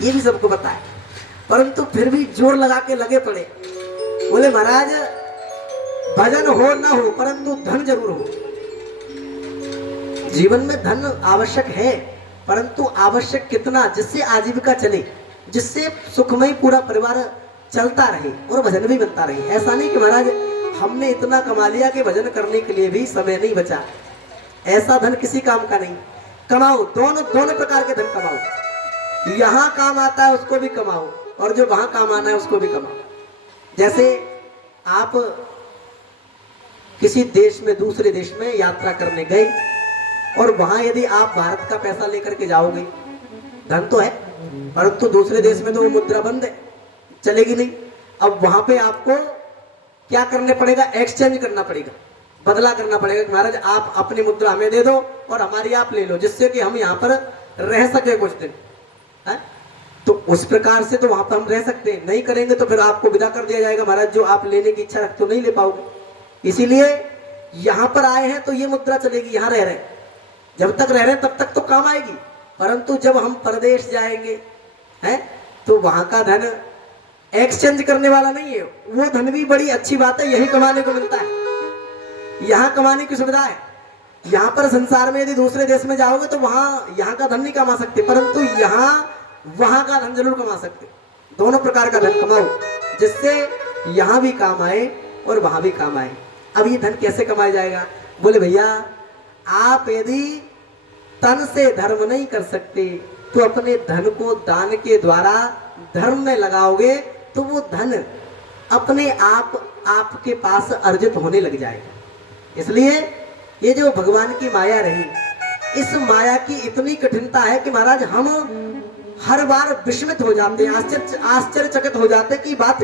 ये भी सबको पता है, परंतु फिर भी जोर लगा के लगे पड़े। बोले महाराज भजन हो ना हो परंतु धन जरूर हो। जीवन में धन आवश्यक है, परंतु आवश्यक कितना, जिससे आजीविका चले, जिससे सुखमय पूरा परिवार चलता रहे और भजन भी बनता रहे। ऐसा नहीं कि महाराज हमने इतना कमा लिया कि भजन करने के लिए भी समय नहीं बचा। ऐसा धन किसी काम का नहीं। कमाओ, दोनों दोनों प्रकार के धन कमाओ। यहाँ काम आता है उसको भी कमाओ, और जो वहां काम आना है उसको भी कमाओ। जैसे आप किसी देश में दूसरे देश में यात्रा करने गए, और वहां यदि आप भारत का पैसा लेकर के जाओगे, धन तो है, परंतु दूसरे देश में तो वो मुद्रा बंद है, चलेगी नहीं। अब वहां पे आपको क्या करने पड़ेगा, एक्सचेंज करना पड़ेगा, बदला करना पड़ेगा कि महाराज आप अपनी मुद्रा हमें दे दो और हमारी आप ले लो, जिससे कि हम यहाँ पर रह सके कुछ दिन है? तो उस प्रकार से तो वहां पर हम रह सकते हैं। नहीं करेंगे तो फिर आपको विदा कर दिया जाएगा, महाराज जो आप लेने की इच्छा रखते हो नहीं ले पाओगे। इसीलिए यहाँ पर आए हैं तो ये मुद्रा चलेगी, यहाँ रह रहे हैं, जब तक रह रहे हैं तब तक तो काम आएगी। परंतु जब हम परदेश जाएंगे हैं तो वहां का धन एक्सचेंज करने वाला नहीं है। वो धन भी बड़ी अच्छी बात है, यही कमाने को मिलता है, यहाँ कमाने की सुविधा है। यहाँ पर संसार में यदि दूसरे देश में जाओगे तो वहां यहाँ का धन नहीं कमा सकते, परंतु यहाँ वहां का धन जरूर कमा सकते। दोनों प्रकार का धन कमाओ, जिससे यहाँ भी काम आए और वहां भी काम आए। अब ये धन कैसे कमाया जाएगा? बोले भैया आप यदि तन से धर्म नहीं कर सकते तो अपने धन को दान के द्वारा धर्म में लगाओगे तो वो धन अपने आप आपके पास अर्जित होने लग जाएगा। इसलिए ये जो भगवान की माया रही, इस माया की इतनी कठिनता है कि महाराज हम हर बार विस्मित हो जाते हैं, आश्चर्यचकित हो जाते हैं कि बात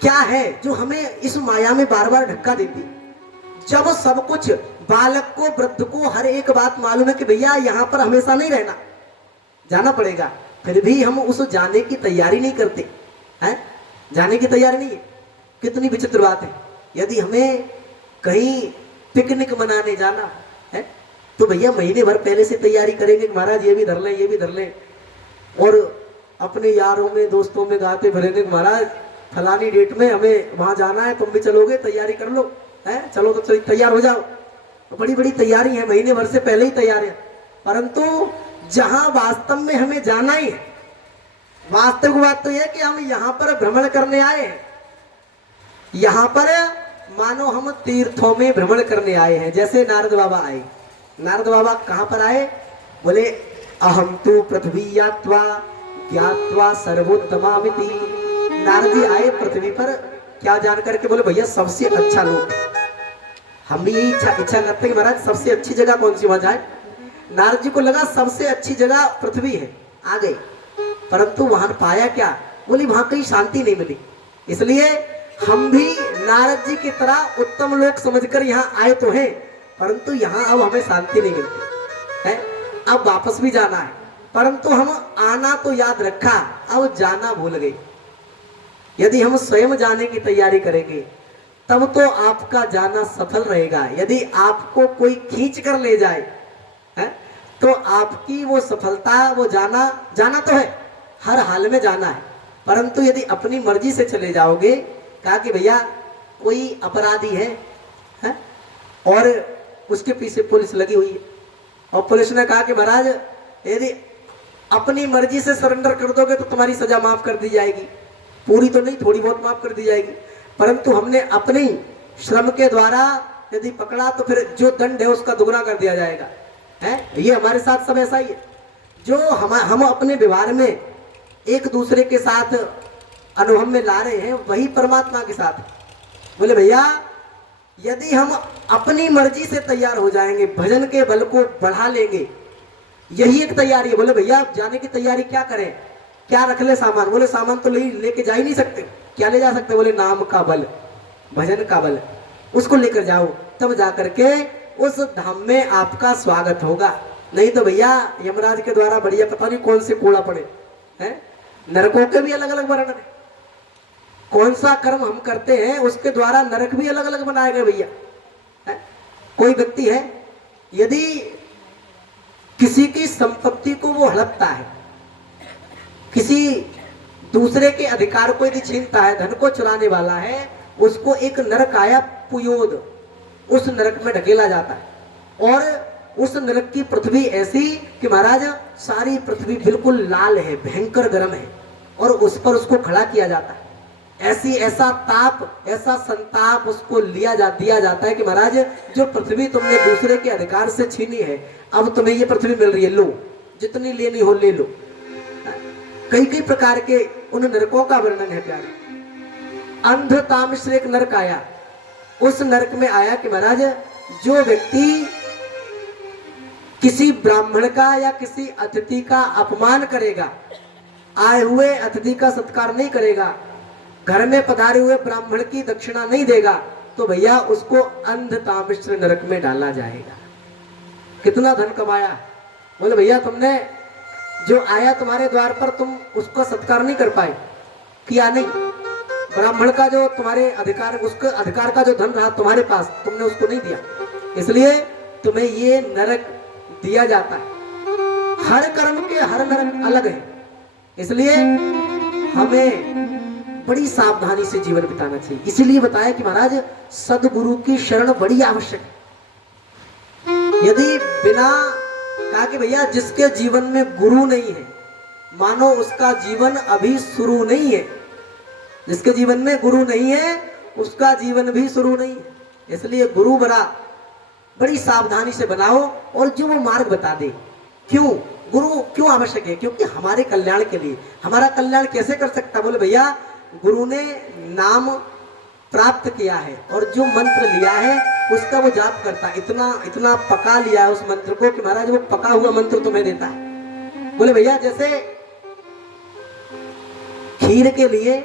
क्या है जो हमें इस माया में बार बार धक्का देती। जब सब कुछ बालक को वृद्ध को हर एक बात मालूम है कि भैया यहाँ पर हमेशा नहीं रहना, जाना पड़ेगा, फिर भी हम उस जाने की तैयारी नहीं करते हैं, जाने की तैयारी नहीं है। कितनी विचित्र बात है। यदि हमें कहीं पिकनिक मनाने जाना है तो भैया महीने भर पहले से तैयारी करेंगे कि महाराज ये भी धर लें, ये भी धर लें, और अपने यारों में दोस्तों में गाते भरेंगे कि महाराज फलानी डेट में हमें वहां जाना है, तुम भी चलोगे, तैयारी कर लो है, चलो तो तैयार हो जाओ। तो बड़ी बड़ी तैयारी है, महीने भर से पहले ही तैयार है। परंतु जहां वास्तव में हमें जाना ही है, वास्तविक बात तो यह कि हम यहाँ पर भ्रमण करने आए हैं, यहाँ पर मानो हम तीर्थों में भ्रमण करने आए हैं। जैसे नारद बाबा आए, नारद बाबा कहां पर आए? बोले अहम तु पृथ्वी यात्वा ज्ञात्वा सर्वोत्तमामिति। नारद जी आए पृथ्वी पर, क्या जान करके? बोले भैया सबसे अच्छा लोग। हम भी यही इच्छा करते हैं महाराज सबसे अच्छी जगह कौन सी, वहां जाए। नारद जी को लगा सबसे अच्छी जगह पृथ्वी है, आ गए, परंतु वहां पाया क्या? बोली वहां कहीं शांति नहीं मिली। इसलिए हम भी नारद जी की तरह उत्तम लोग समझकर यहाँ आए तो हैं, परंतु यहाँ अब हमें शांति नहीं मिलती है। अब वापस भी जाना है, परंतु हम आना तो याद रखा, अब जाना भूल गए। यदि हम स्वयं जाने की तैयारी करेंगे तब तो आपका जाना सफल रहेगा। यदि आपको कोई खींच कर ले जाए है तो आपकी वो सफलता, वो जाना तो है, हर हाल में जाना है। परंतु यदि अपनी मर्जी से चले जाओगे, कहा कि भैया कोई अपराधी है और उसके पीछे पुलिस लगी हुई है, और पुलिस ने कहा कि महाराज यदि अपनी मर्जी से सरेंडर कर दोगे तो तुम्हारी सजा माफ कर दी जाएगी, पूरी तो नहीं, थोड़ी बहुत माफ कर दी जाएगी, परंतु हमने अपने श्रम के द्वारा यदि पकड़ा तो फिर जो दंड है उसका दुगना कर दिया जाएगा है। ये हमारे साथ सब ऐसा ही है। जो हम अपने व्यवहार में एक दूसरे के साथ अनुभव में ला रहे हैं, वही परमात्मा के साथ। बोले भैया यदि हम अपनी मर्जी से तैयार हो जाएंगे, भजन के बल को बढ़ा लेंगे, यही एक तैयारी है। बोले भैया जाने की तैयारी क्या करें, क्या रख ले सामान? बोले सामान तो लेके जा ही नहीं सकते, क्या ले जा सकते? बोले नाम का बल, भजन का बल, उसको लेकर जाओ, तब जाकर के उस धाम में आपका स्वागत होगा। नहीं तो भैया यमराज के द्वारा बढ़िया पता नहीं कौन से कूड़ा पड़े हैं। नरकों के भी अलग अलग वर्णन है, कौन सा कर्म हम करते हैं उसके द्वारा नरक भी अलग अलग बनाए गए भैया है? कोई व्यक्ति है, यदि किसी की संपत्ति को वो हड़पता है किसी दूसरे के अधिकार को यदि छीनता है, धन को चुराने वाला है, उसको एक नरक आया पुयोद, उस नरक में ढकेला जाता है। और उस नरक की पृथ्वी ऐसी कि महाराज सारी पृथ्वी बिल्कुल लाल है, भयंकर गर्म है, और उस पर उसको खड़ा किया जाता है। ऐसा ताप, ऐसा संताप उसको दिया जाता है कि महाराज जो पृथ्वी तुमने दूसरे के अधिकार से छीनी है, अब तुम्हें ये पृथ्वी मिल रही है, लो जितनी लेनी हो ले लो। कई कई प्रकार के उन नरकों का वर्णन है प्यारे। अंध तामस एक नरक आया, उस नरक में आया कि महाराज जो व्यक्ति किसी ब्राह्मण का या किसी अतिथि का अपमान करेगा, आए हुए अतिथि का सत्कार नहीं करेगा, घर में पधारे हुए ब्राह्मण की दक्षिणा नहीं देगा, तो भैया उसको अंध तामस नरक में डाला जाएगा। कितना धन कमाया, बोले भैया तुमने जो आया तुम्हारे द्वार पर, तुम उसका सत्कार नहीं कर पाए, किया नहीं, ब्राह्मण का जो तुम्हारे अधिकार, उसका अधिकार का जो धन रहा तुम्हारे पास, तुमने उसको नहीं दिया, इसलिए तुम्हें ये नरक दिया जाता है। हर कर्म के हर नरक अलग है, इसलिए हमें बड़ी सावधानी से जीवन बिताना चाहिए। इसीलिए बताया कि महाराज सदगुरु की शरण बड़ी आवश्यक है। यदि बिना कहा कि भैया जिसके जीवन में गुरु नहीं है, मानो उसका जीवन अभी शुरू नहीं है, जिसके जीवन में गुरु नहीं है उसका जीवन भी शुरू नहीं है। इसलिए गुरु बड़ी सावधानी से बनाओ, और जो वो मार्ग बता दे। क्यों गुरु क्यों आवश्यक है? क्योंकि हमारे कल्याण के लिए। हमारा कल्याण कैसे कर सकता? बोले भैया गुरु ने नाम प्राप्त किया है और जो मंत्र लिया है उसका वो जाप करता है, इतना पका लिया है उस मंत्र को कि महाराज वो पका हुआ मंत्र तुम्हें देता है। बोले भैया जैसे खीर के लिए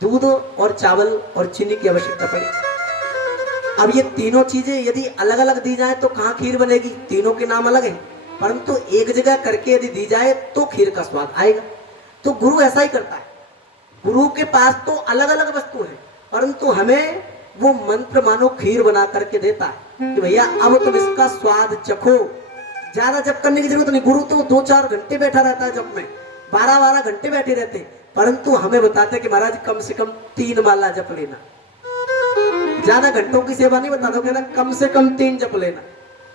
दूध और चावल और चीनी की आवश्यकता पड़ी, अब ये तीनों चीजें यदि अलग अलग दी जाए तो कहाँ खीर बनेगी? तीनों के नाम अलग है, परंतु एक जगह करके यदि दी जाए तो खीर का स्वाद आएगा। तो गुरु ऐसा ही करता है। गुरु के पास तो अलग अलग वस्तु है, परंतु हमें वो मंत्र मानो खीर बना करके देता है कि भैया अब तुम इसका स्वाद चखो। ज्यादा जप करने की जरूरत नहीं। गुरु तो 2-4 घंटे बैठा रहता है जप में, 12-12 घंटे बैठे रहते हैं, परंतु हमें बताते कि महाराज कम से कम 3 माला जप लेना। ज्यादा घंटों की सेवा नहीं बताता, कहना कम से कम 3 जप लेना,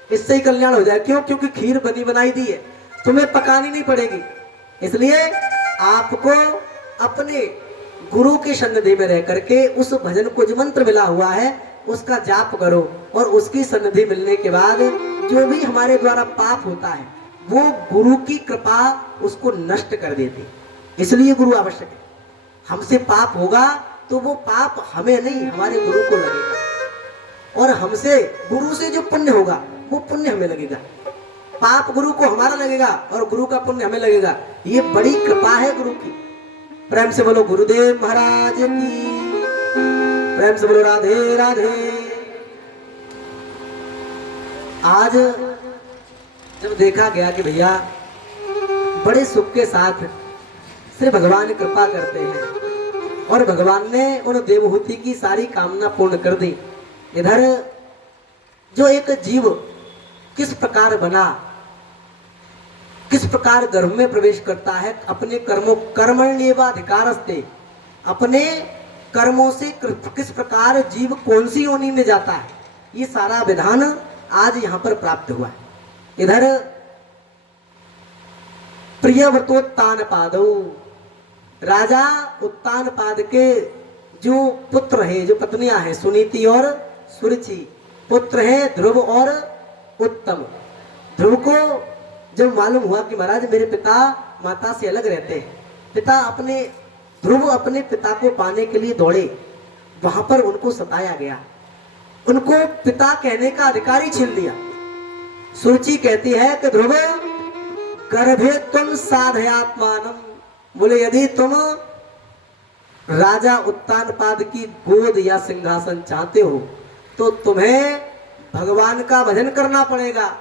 इससे ही कल्याण हो जाए। क्यों? क्योंकि खीर बनी बनाई दी है, तुम्हें पकानी नहीं पड़ेगी। इसलिए आपको अपने गुरु के सन्निधि में रह करके उस भजन को जो मंत्र मिला हुआ है उसका जाप करो, और उसकी सन्निधि मिलने के बाद जो भी हमारे द्वारा पाप होता है वो गुरु की कृपा उसको नष्ट कर देती। इसलिए गुरु आवश्यक है। हमसे पाप होगा तो वो पाप हमें नहीं हमारे गुरु को लगेगा, और हमसे गुरु से जो पुण्य होगा वो पुण्य हमें लगेगा। पाप गुरु को हमारा लगेगा और गुरु का पुण्य हमें लगेगा। ये बड़ी कृपा है गुरु की। प्रेम से बोलो गुरुदेव महाराज की, प्रेम से बोलो राधे राधे। आज जब देखा गया कि भैया बड़े सुख के साथ श्री भगवान कृपा करते हैं और भगवान ने उन देवहूति की सारी कामना पूर्ण कर दी। इधर जो एक जीव किस प्रकार बना, किस प्रकार गर्भ में प्रवेश करता है, अपने कर्मण्येवाधिकारस्ते, अपने कर्मों से किस प्रकार जीव कौन सी योनि में जाता है, ये सारा विधान आज यहाँ पर प्राप्त हुआ है। इधर प्रियव्रतोत्तानपादौ, राजा उत्तानपाद के जो पुत्र है, जो पत्नियां हैं सुनीति और सुरुचि, पुत्र है ध्रुव और उत्तम। ध्रुव को जब मालूम हुआ कि महाराज मेरे पिता माता से अलग रहते हैं, ध्रुव अपने पिता को पाने के लिए दौड़े, वहां पर उनको सताया गया, उनको पिता कहने का अधिकार ही छीन लिया। सुरुचि कहती है कि ध्रुव गर्भे तुम साधयात्मानम, बोले यदि तुम राजा उत्तानपाद की गोद या सिंहासन चाहते हो तो तुम्हें भगवान का भजन करना पड़ेगा,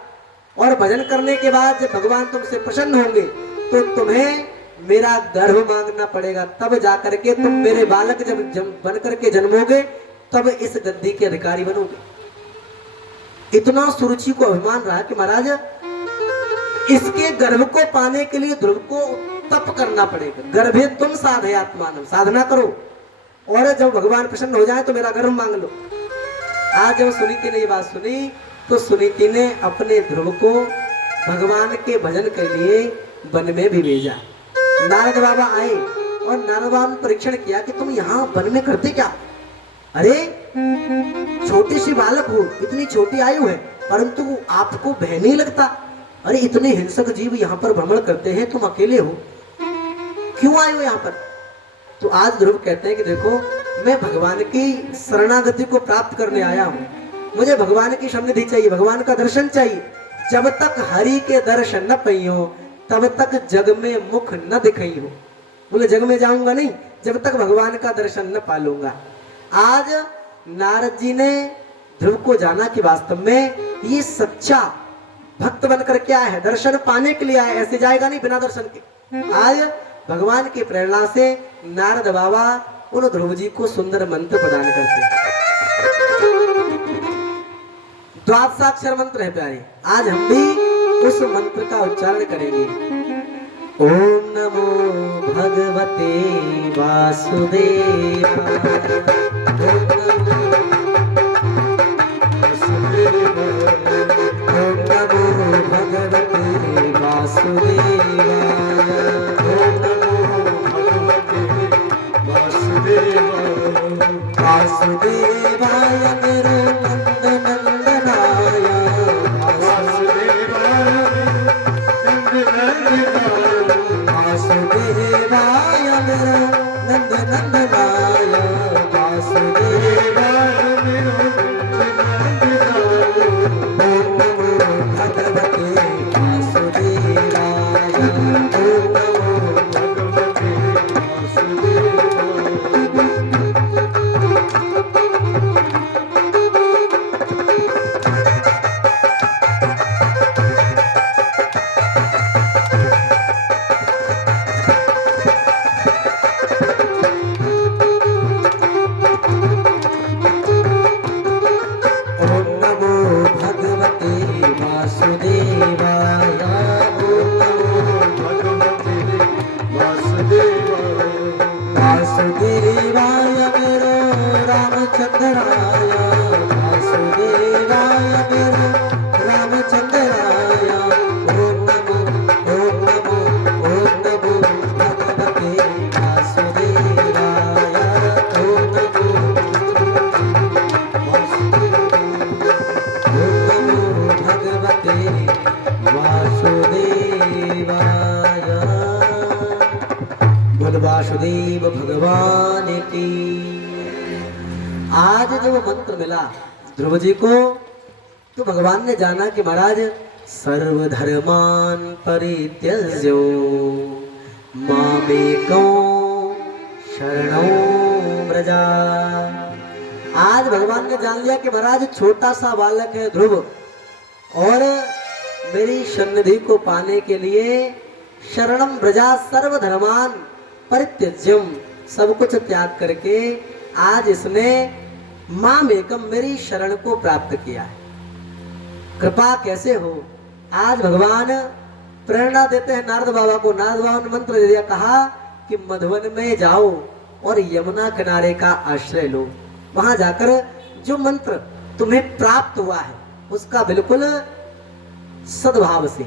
और भजन करने के बाद जब भगवान तुमसे प्रसन्न होंगे तो तुम्हें मेरा गर्भ मांगना पड़ेगा, तब जाकर के तुम मेरे बालक जब बन करके जन्मोगे तब इस गद्दी के अधिकारी बनोगे। इतना सुरुचि को अभिमान रहा कि महाराज इसके गर्भ को पाने के लिए ध्रुव को तप करना पड़ेगा। गर्भे तुम साधे आत्मान, साधना करो और जब भगवान प्रसन्न हो जाए तो मेरा गर्भ मांग लो। आज जब सुनीति ने ये बात सुनी तो सुनीति ने अपने ध्रुव को भगवान के भजन के लिए वन में भी भेजा। नारद बाबा आए और नारद बाबा ने परीक्षण किया कि तुम यहाँ वन में करते क्या? अरे छोटी सी बालक हो, इतनी छोटी आयु है, परंतु आपको भय नहीं लगता? अरे इतने हिंसक जीव यहाँ पर भ्रमण करते हैं, तुम अकेले हो, क्यों आए हो यहाँ पर? तो आज ध्रुव कहते हैं कि देखो, मैं भगवान की शरणागति को प्राप्त करने आया हूँ, मुझे भगवान की सन्निधि चाहिए, भगवान का दर्शन चाहिए। जब तक हरि के दर्शन न पइयो तब तक जग में मुख न दिखई हो। बोले जग में जाऊंगा नहीं जब तक भगवान का दर्शन न पालूंगा। आज नारद जी ने ध्रुव को जाना कि वास्तव में ये सच्चा भक्त बनकर के आया है, दर्शन पाने के लिए आया, ऐसे जाएगा नहीं बिना दर्शन के। आज भगवान की प्रेरणा से नारद बाबा उन ध्रुव जी को सुंदर मंत्र प्रदान करते हैं। द्वादशाक्षर मंत्र है प्यारे, आज हम भी उस मंत्र का उच्चारण करेंगे। ओम नमो भगवते वासुदेवाय, ओम नमो भगवते वासुदेवाय, वासुदेवाय मेरो नंदनंदनाय, वासुदेवाय मेरो नंदनंदनाय, वासुदेवाय मेरो ओम नमो भगवते वासुदेवाय, ओम नमो भगवते वासुदेवाय। वासुदेव भगवान की। आज जब मंत्र मिला ध्रुव जी को तो भगवान ने जाना कि महाराज सर्वधर्मान परित्यज्यो मामेको शरणो व्रजा। आज भगवान ने जान लिया कि महाराज छोटा सा बालक है ध्रुव और मेरी सन्निधि को पाने के लिए शरणम व्रजा सर्वधर्मान परित्यज्यम, सब कुछ त्याग करके आज इसने माम एकम मेरी शरण को प्राप्त किया है। कृपा कैसे हो? आज भगवान प्रेरणा देते हैं नारद बाबा को। नारद बाबा ने मंत्र दे दिया, कहा कि मधुवन में जाओ और यमुना किनारे का आश्रय लो, वहां जाकर जो मंत्र तुम्हें प्राप्त हुआ है उसका बिल्कुल सद्भाव से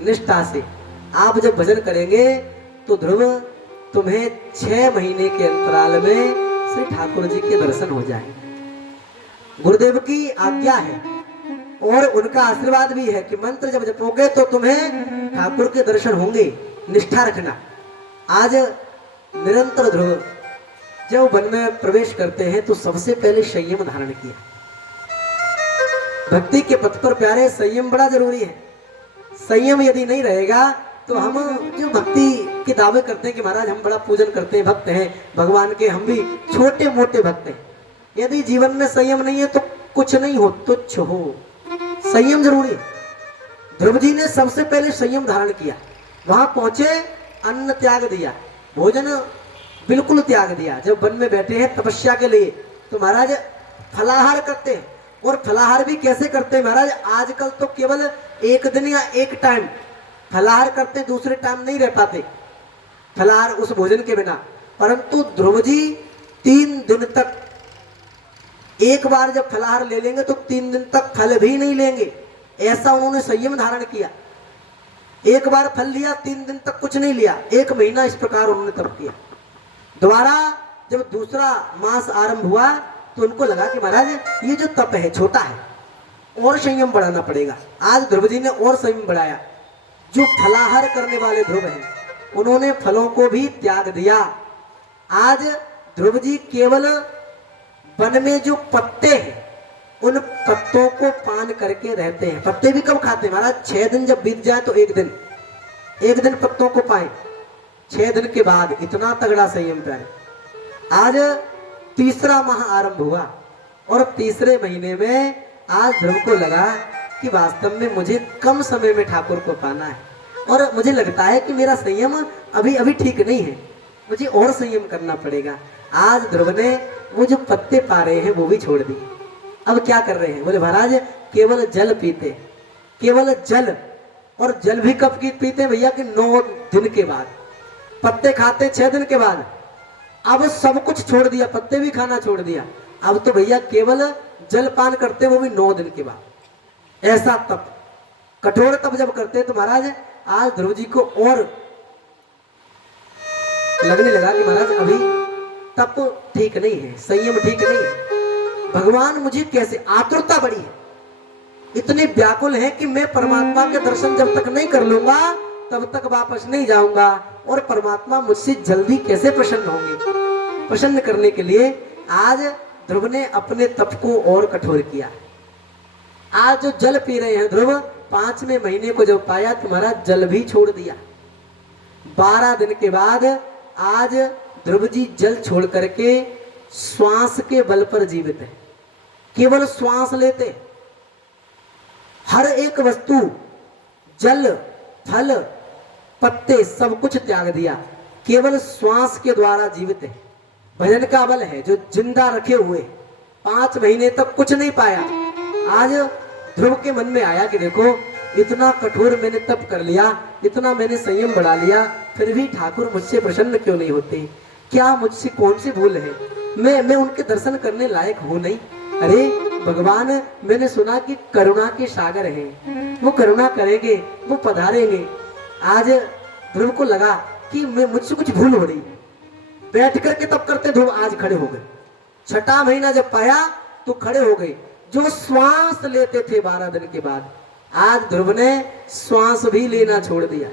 निष्ठा से आप जब भजन करेंगे तो ध्रुव तुम्हें 6 महीने के अंतराल में श्री ठाकुर जी के दर्शन हो जाएंगे। गुरुदेव की आज्ञा है और उनका आशीर्वाद भी है कि मंत्र जब जपोगे तो तुम्हें ठाकुर के दर्शन होंगे। निष्ठा रखना। आज निरंतर ध्रुव जब वन में प्रवेश करते हैं तो सबसे पहले संयम धारण किया। भक्ति के पथ पर प्यारे संयम बड़ा जरूरी है। संयम यदि नहीं रहेगा तो हम जो भक्ति के दावे करते हैं कि महाराज हम बड़ा पूजन करते हैं, भक्त हैं भगवान के, हम भी छोटे मोटे भक्त हैं, यदि जीवन में संयम नहीं है तो कुछ नहीं हो, तुच्छ हो। संयम जरूरी है। ध्रुव जी ने सबसे पहले संयम धारण किया। वहां पहुंचे, अन्न त्याग दिया, भोजन बिल्कुल त्याग दिया। जब वन में बैठे हैं तपस्या के लिए तो महाराज फलाहार करते हैं। और फलाहार भी कैसे करते हैं महाराज? आजकल तो केवल एक दिन या एक टाइम फलाहार करते, दूसरे टाइम नहीं रह पाते। फलाहार उस भोजन के बिना। परंतु ध्रुव जी 3 दिन तक, एक बार जब फलाहार ले लेंगे तो 3 दिन तक फल भी नहीं लेंगे, ऐसा उन्होंने संयम धारण किया। एक बार फल लिया, 3 दिन तक कुछ नहीं लिया, 1 महीना इस प्रकार उन्होंने तप किया। दोबारा जब दूसरा मास आरंभ हुआ तो उनको लगा कि महाराज ये जो तप है छोटा है, और संयम बढ़ाना पड़ेगा। आज ध्रुव जी ने और संयम बढ़ाया। जो फलाहार करने वाले ध्रुव हैं उन्होंने फलों को भी त्याग दिया। आज ध्रुव जी केवल वन में जो पत्ते हैं उन पत्तों को पान करके रहते हैं। पत्ते भी कब खाते हैं महाराज? 6 दिन जब बीत जाए तो एक दिन पत्तों को पाए, 6 दिन के बाद। इतना तगड़ा संयम प्यारे। आज तीसरा माह आरंभ हुआ और तीसरे महीने में आज ध्रुव को लगा कि वास्तव में मुझे कम समय में ठाकुर को पाना है, और मुझे लगता है कि मेरा संयम अभी ठीक नहीं है, मुझे और संयम करना पड़ेगा। आज ध्रुव ने वो जो पत्ते पा रहे हैं वो भी छोड़ दी। अब क्या कर रहे हैं? बोले महाराज केवल जल पीते, केवल जल। और जल भी कब की पीते भैया? कि 9 दिन के बाद। पत्ते खाते 6 दिन के बाद। अब सब कुछ छोड़ दिया, पत्ते भी खाना छोड़ दिया। अब तो भैया केवल जल पान करते, वो भी 9 दिन के बाद। ऐसा तप, कठोर तप जब करते तो महाराज आज ध्रुव जी को और लगने लगा कि महाराज अभी तप ठीक नहीं है, संयम ठीक नहीं है। भगवान मुझे कैसे, आतुरता बड़ी है, इतने व्याकुल है कि मैं परमात्मा के दर्शन जब तक नहीं कर लूंगा तब तक वापस नहीं जाऊंगा, और परमात्मा मुझसे जल्दी कैसे प्रसन्न होंगे। प्रसन्न करने के लिए आज ध्रुव ने अपने तप को और कठोर किया। आज जो जल पी रहे हैं ध्रुव, 5वें महीने को जब पाया तो महाराज जल भी छोड़ दिया। 12 दिन के बाद आज ध्रुव जी जल छोड़ करके श्वास के बल पर जीवित है, केवल श्वास लेते। हर एक वस्तु, जल, फल, पत्ते, सब कुछ त्याग दिया, केवल श्वास के द्वारा जीवित है। भजन का बल है जो जिंदा रखे हुए। 5 महीने तक कुछ नहीं पाया। आज ध्रुव के मन में आया कि देखो इतना कठोर मैंने तप कर लिया, इतना मैंने संयम बढ़ा लिया, फिर भी ठाकुर मुझसे प्रसन्न क्यों नहीं होते? क्या मुझसे कौन सी भूल है? मैं उनके दर्शन करने लायक हूं नहीं? अरे भगवान, मैंने सुना कि करुणा के सागर हैं, वो करुणा करेंगे, वो पधारेंगे। आज ध्रुव को लगा कि मैं मुझसे कुछ भूल हो रही। बैठ करके तप करते ध्रुव आज खड़े हो गए। 6ठा महीना जब पाया तो खड़े हो गए। जो श्वास लेते थे 12 दिन के बाद, आज ध्रुव ने श्वास भी लेना छोड़ दिया।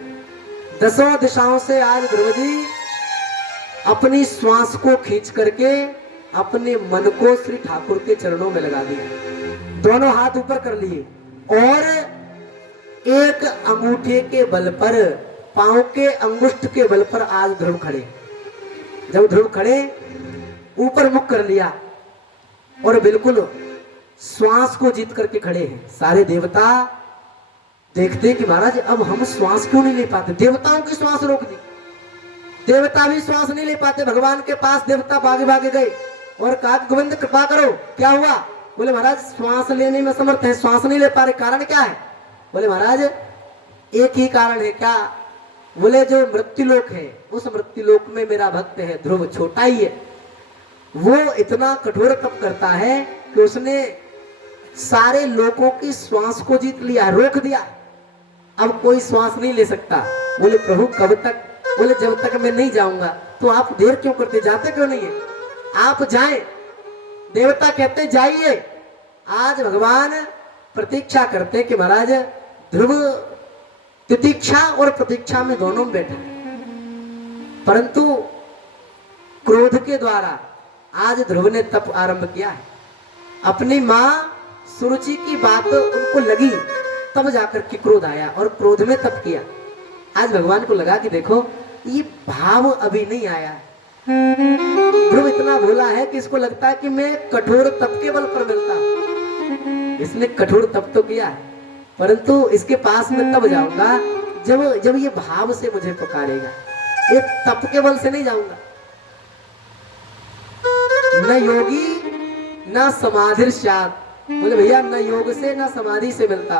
10 दिशाओं से आज ध्रुव जी अपनी श्वास को खींच करके अपने मन को श्री ठाकुर के चरणों में लगा दिया। दोनों हाथ ऊपर कर लिए और एक अंगूठे के बल पर, पांव के अंगुष्ठ के बल पर आज ध्रुव खड़े। जब ध्रुव खड़े, ऊपर मुख कर लिया और बिल्कुल श्वास को जीत करके खड़े हैं। सारे देवता देखते कि महाराज अब हम श्वास क्यों नहीं ले पाते? देवताओं की श्वास रोक दी, देवता भी श्वास नहीं ले पाते। भगवान के पास देवता भागे भागे गए और कहा गोविंद कृपा करो। क्या हुआ? बोले महाराज श्वास लेने में समर्थ है, श्वास नहीं ले पा रहे, कारण क्या है? बोले महाराज एक ही कारण है। क्या? बोले जो मृत्युलोक है उस मृत्युलोक में मेरा भक्त है ध्रुव, छोटा ही है, वो इतना कठोर तप करता है कि उसने सारे लोगों की श्वास को जीत लिया, रोक दिया। अब कोई श्वास नहीं ले सकता। बोले प्रभु कब तक? बोले जब तक मैं नहीं जाऊंगा। तो आप देर क्यों करते, जाते क्यों नहीं है? आप जाएं। देवता कहते जाइए। आज भगवान प्रतीक्षा करते कि महाराज ध्रुव तितीक्षा और प्रतीक्षा में दोनों में बैठे, परंतु क्रोध के द्वारा आज ध्रुव ने तप आरंभ किया है। अपनी मां सुरुचि की बात उनको लगी, तब जाकर के क्रोध आया और क्रोध में तप किया। आज भगवान को लगा कि देखो ये भाव अभी नहीं आया। ध्रुव इतना भोला है कि इसको लगता है कि मैं कठोर तप के बल पर मिलता हूं। इसने कठोर तप तो किया है, परंतु इसके पास मैं तब जाऊंगा जब ये भाव से मुझे पुकारेगा। ये तप के बल से नहीं जाऊंगा। न योगी न समाधि स्यात्। बोले भैया न योग से न समाधि से मिलता।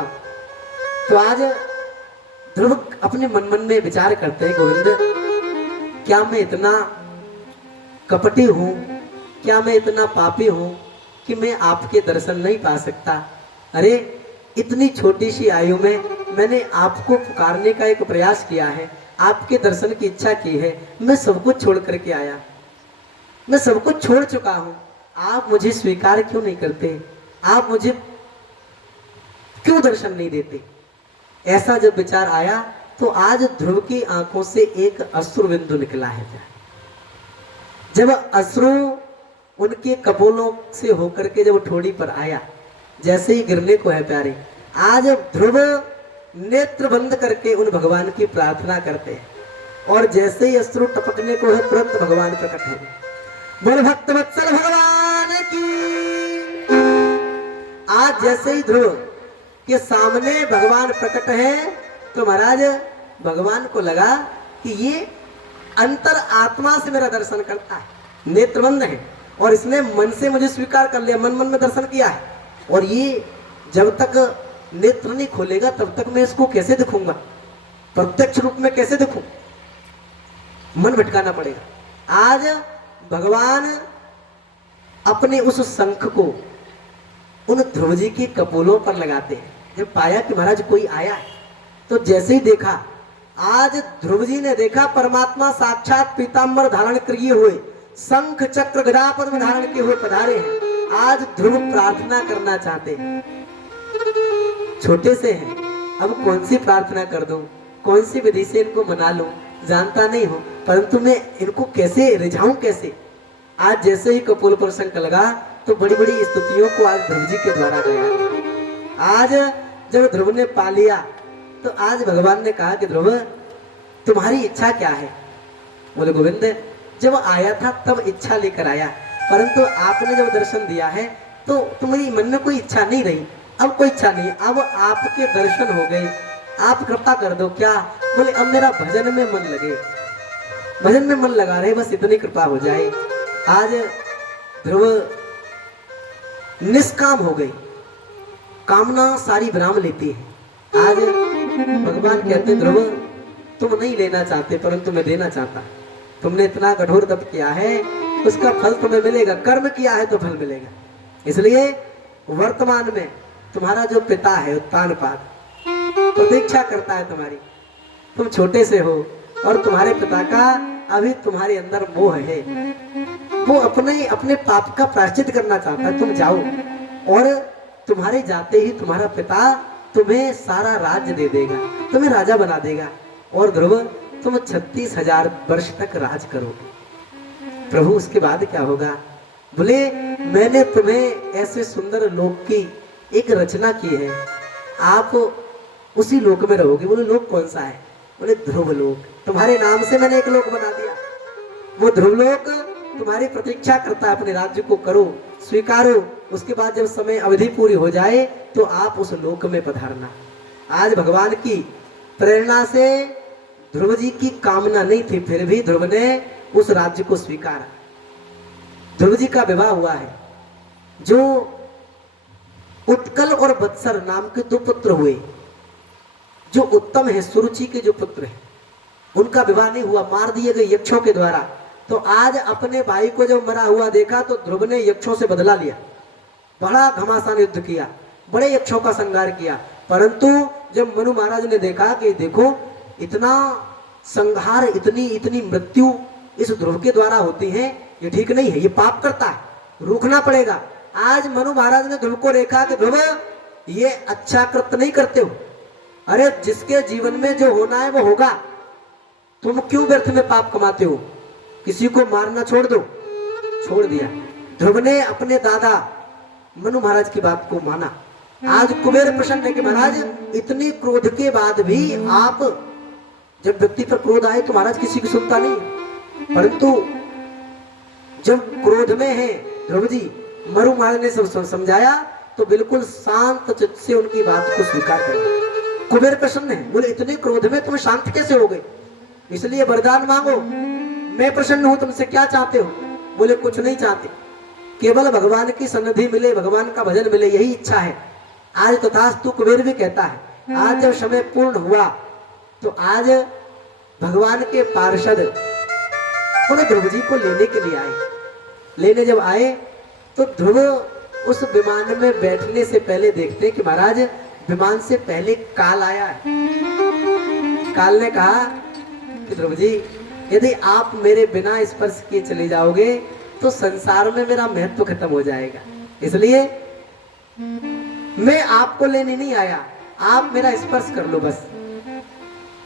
तो आज ध्रुव अपने मन में विचार करते हैं गोविंद क्या मैं इतना कपटी हूँ, क्या मैं इतना पापी हूँ कि मैं आपके दर्शन नहीं पा सकता? अरे इतनी छोटी सी आयु में मैंने आपको पुकारने का एक प्रयास किया है, आपके दर्शन की इच्छा की है, मैं सब कुछ छोड़ करके आया, मैं सब कुछ छोड़ चुका हूँ, आप मुझे स्वीकार क्यों नहीं करते? आप मुझे क्यों दर्शन नहीं देते? ऐसा जब विचार आया तो आज ध्रुव की आंखों से एक अश्रु बिंदु निकला है। जब अश्रु उनके कपोलों से होकर के जब ठोड़ी पर आया, जैसे ही गिरने को है प्यारे, आज ध्रुव नेत्र बंद करके उन भगवान की प्रार्थना करते हैं, और जैसे ही अश्रु टपकने को है तुरंत भगवान प्रकट हो गए। बोल भक्त वत्सल भगवान की। आज जैसे ही ध्रुव के सामने भगवान प्रकट है तो महाराज भगवान को लगा कि ये अंतर आत्मा से मेरा दर्शन करता है, नेत्रबंद है, और इसने मन से मुझे स्वीकार कर लिया, मन मन में दर्शन किया है, और ये जब तक नेत्र नहीं खोलेगा तब तक मैं इसको कैसे दिखूंगा, प्रत्यक्ष रूप में कैसे दिखूं? मन भटकाना पड़ेगा। आज भगवान अपने उस शंख को उन ध्रुव जी के कपोलों पर लगाते हैं। जब पाया कि महाराज कोई आया है तो जैसे ही देखा, आज ध्रुव जी ने देखा परमात्मा साक्षात पीतांबर धारण किए हुए, शंख चक्र गदा पद्म धारण किए हुए पधारे हैं। आज ध्रुव प्रार्थना करना चाहते हैं, छोटे से हैं, अब कौन सी प्रार्थना कर दूं, कौन सी विधि से इनको मना लूं, जानता नहीं हूं, परंतु मैं इनको कैसे रिझाऊं, कैसे? आज जैसे ही कपोल पर शंख लगा तो बड़ी बड़ी स्तुतियों को आज ध्रुव जी के द्वारा गया। आज जब ध्रुव ने पा लिया तो आज भगवान ने कहा कि ध्रुव तुम्हारी इच्छा क्या है? बोले गोविंद जब आया था तब इच्छा लेकर आया, परंतु आपने जब दर्शन दिया है तो तुम्हारी मन में कोई इच्छा नहीं रही, अब कोई इच्छा नहीं, अब आपके दर्शन हो गए, आप कृपा कर दो। क्या? बोले अब मेरा भजन में मन लगे, भजन में मन लगा रहे, बस इतनी कृपा हो जाए। आज ध्रुव निष्काम हो गई, कामना सारी विराम लेती है। आज भगवान कहते हैं ध्रुव तुम नहीं लेना चाहते परंतु मैं देना चाहता, तुमने इतना कठोर तप किया है उसका फल तुम्हें मिलेगा, कर्म किया है तो फल मिलेगा। इसलिए वर्तमान में तुम्हारा जो पिता है उत्तानपाद प्रतीक्षा करता है तुम्हारी, तुम छोटे से हो और तुम्हारे पिता का अभी तुम्हारे अंदर मोह है, वो अपने पाप का प्रायश्चित करना चाहता है। तुम जाओ और तुम्हारे जाते ही तुम्हारा पिता तुम्हें सारा राज्य दे देगा, तुम्हें राजा बना देगा, और ध्रुव तुम 36,000 वर्ष तक राज करोगे। प्रभु उसके बाद क्या होगा? बोले मैंने तुम्हें ऐसे सुंदर लोक की एक रचना की है, आप उसी लोक में रहोगे। बोले लोक कौन सा है? बोले ध्रुव लोक, तुम्हारे नाम से मैंने एक लोक बना दिया, वो ध्रुव लोक तुम्हारी प्रतीक्षा करता है, अपने राज्य को करो, स्वीकारो, उसके बाद जब समय अवधि पूरी हो जाए तो आप उस लोक में पधारना। आज भगवान की प्रेरणा से ध्रुव जी की कामना नहीं थी, फिर भी ध्रुव ने उस राज्य को स्वीकारा। ध्रुव जी का विवाह हुआ है, जो उत्कल और वत्सर नाम के 2 पुत्र हुए, जो उत्तम है सुरुचि के जो पुत्र हैं, उनका विवाह नहीं हुआ, मार दिए गए यक्षों के द्वारा। तो आज अपने भाई को जब मरा हुआ देखा तो ध्रुव ने यक्षों से बदला लिया, बड़ा घमासान युद्ध किया, बड़े यक्षों का संहार किया, परंतु जब मनु महाराज ने देखा कि देखो इतना संहार, इतनी मृत्यु इस ध्रुव के द्वारा होती है, ये ठीक नहीं है, ये पाप करता है, रोकना पड़ेगा। आज मनु महाराज ने ध्रुव को देखा कि ध्रुव ये अच्छा कृत्य नहीं करते हो, अरे जिसके जीवन में जो होना है वो होगा, तुम क्यों व्यर्थ में पाप कमाते हो, किसी को मारना छोड़ दो। छोड़ दिया। ध्रुव ने अपने दादा मनु महाराज की बात को माना। आज कुबेर प्रसन्न है कि महाराज इतनी क्रोध के बाद भी आप, जब व्यक्ति पर क्रोध आए तो महाराज किसी की सुनता नहीं, परंतु जब क्रोध में है ध्रुव जी, मनु महाराज ने सब समझाया तो बिल्कुल शांत चित्त से उनकी बात को स्वीकार कर। कुबेर प्रसन्न है, बोले इतने क्रोध में तुम शांत कैसे हो गए? इसलिए वरदान मांगो, मैं प्रसन्न हूं, तुमसे क्या चाहते हो? बोले कुछ नहीं चाहते, केवल भगवान की सन्निधि मिले, भगवान का भजन मिले, यही इच्छा है। आज तथास्तु कुबेर भी कहता है। आज जब समय पूर्ण हुआ तो आज भगवान के पार्षद उन्हें ध्रुव जी को लेने के लिए आए। लेने जब आए तो ध्रुव उस विमान में बैठने से पहले देखते कि महाराज विमान से पहले काल आया है। काल ने कहा कि ध्रुव जी यदि आप मेरे बिना स्पर्श किए चले जाओगे तो संसार में मेरा महत्व खत्म हो जाएगा, इसलिए मैं आपको लेने नहीं आया, आप मेरा स्पर्श कर लो, बस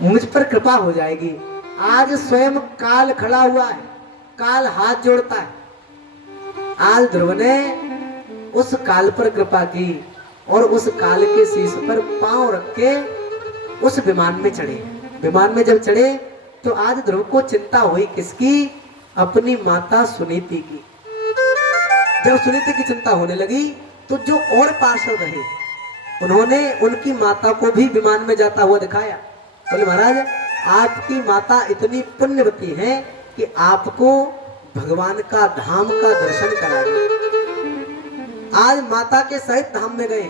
मुझ पर कृपा हो जाएगी। आज स्वयं काल खड़ा हुआ है, काल हाथ जोड़ता है। आज ध्रुव ने उस काल पर कृपा की और उस काल के शीश पर पांव रख के उस विमान में चढ़े। विमान में जब चढ़े तो आज ध्रुव को चिंता हुई, किसकी? अपनी माता सुनीति की। जब सुनीति की चिंता होने लगी तो जो और पार्षद रहे उन्होंने उनकी माता को भी विमान में जाता हुआ दिखाया। बोले महाराज आपकी माता इतनी पुण्यवती है कि आपको भगवान का धाम का दर्शन करा दी। आज माता के सहित धाम में गए।